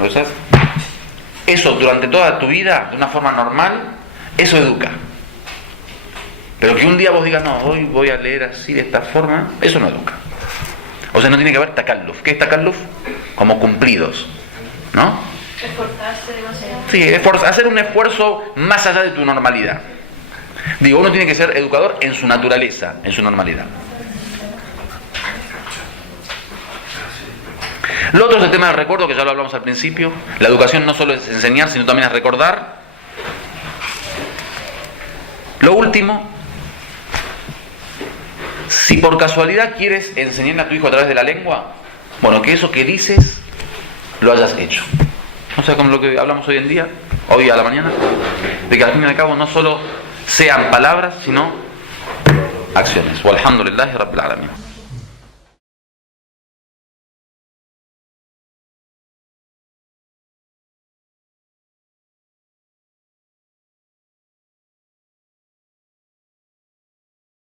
¿lo sabes? Eso durante toda tu vida, de una forma normal, eso educa. Pero que un día vos digas, no, hoy voy a leer así de esta forma, eso no educa. O sea, no tiene que haber takalluf. ¿Qué es takalluf? Como cumplidos, ¿no? Esforzarse demasiado. Sí, hacer un esfuerzo más allá de tu normalidad. Digo, uno tiene que ser educador en su naturaleza, en su normalidad. Lo otro es el tema del recuerdo, que ya lo hablamos al principio. La educación no solo es enseñar, sino también es recordar. Lo último, si por casualidad quieres enseñarle a tu hijo a través de la lengua, bueno, que eso que dices lo hayas hecho. O sea, como lo que hablamos hoy en día, hoy a la mañana, de que al fin y al cabo no solo sean palabras, sino acciones. Walhamdulillahi Rabbil Alamin.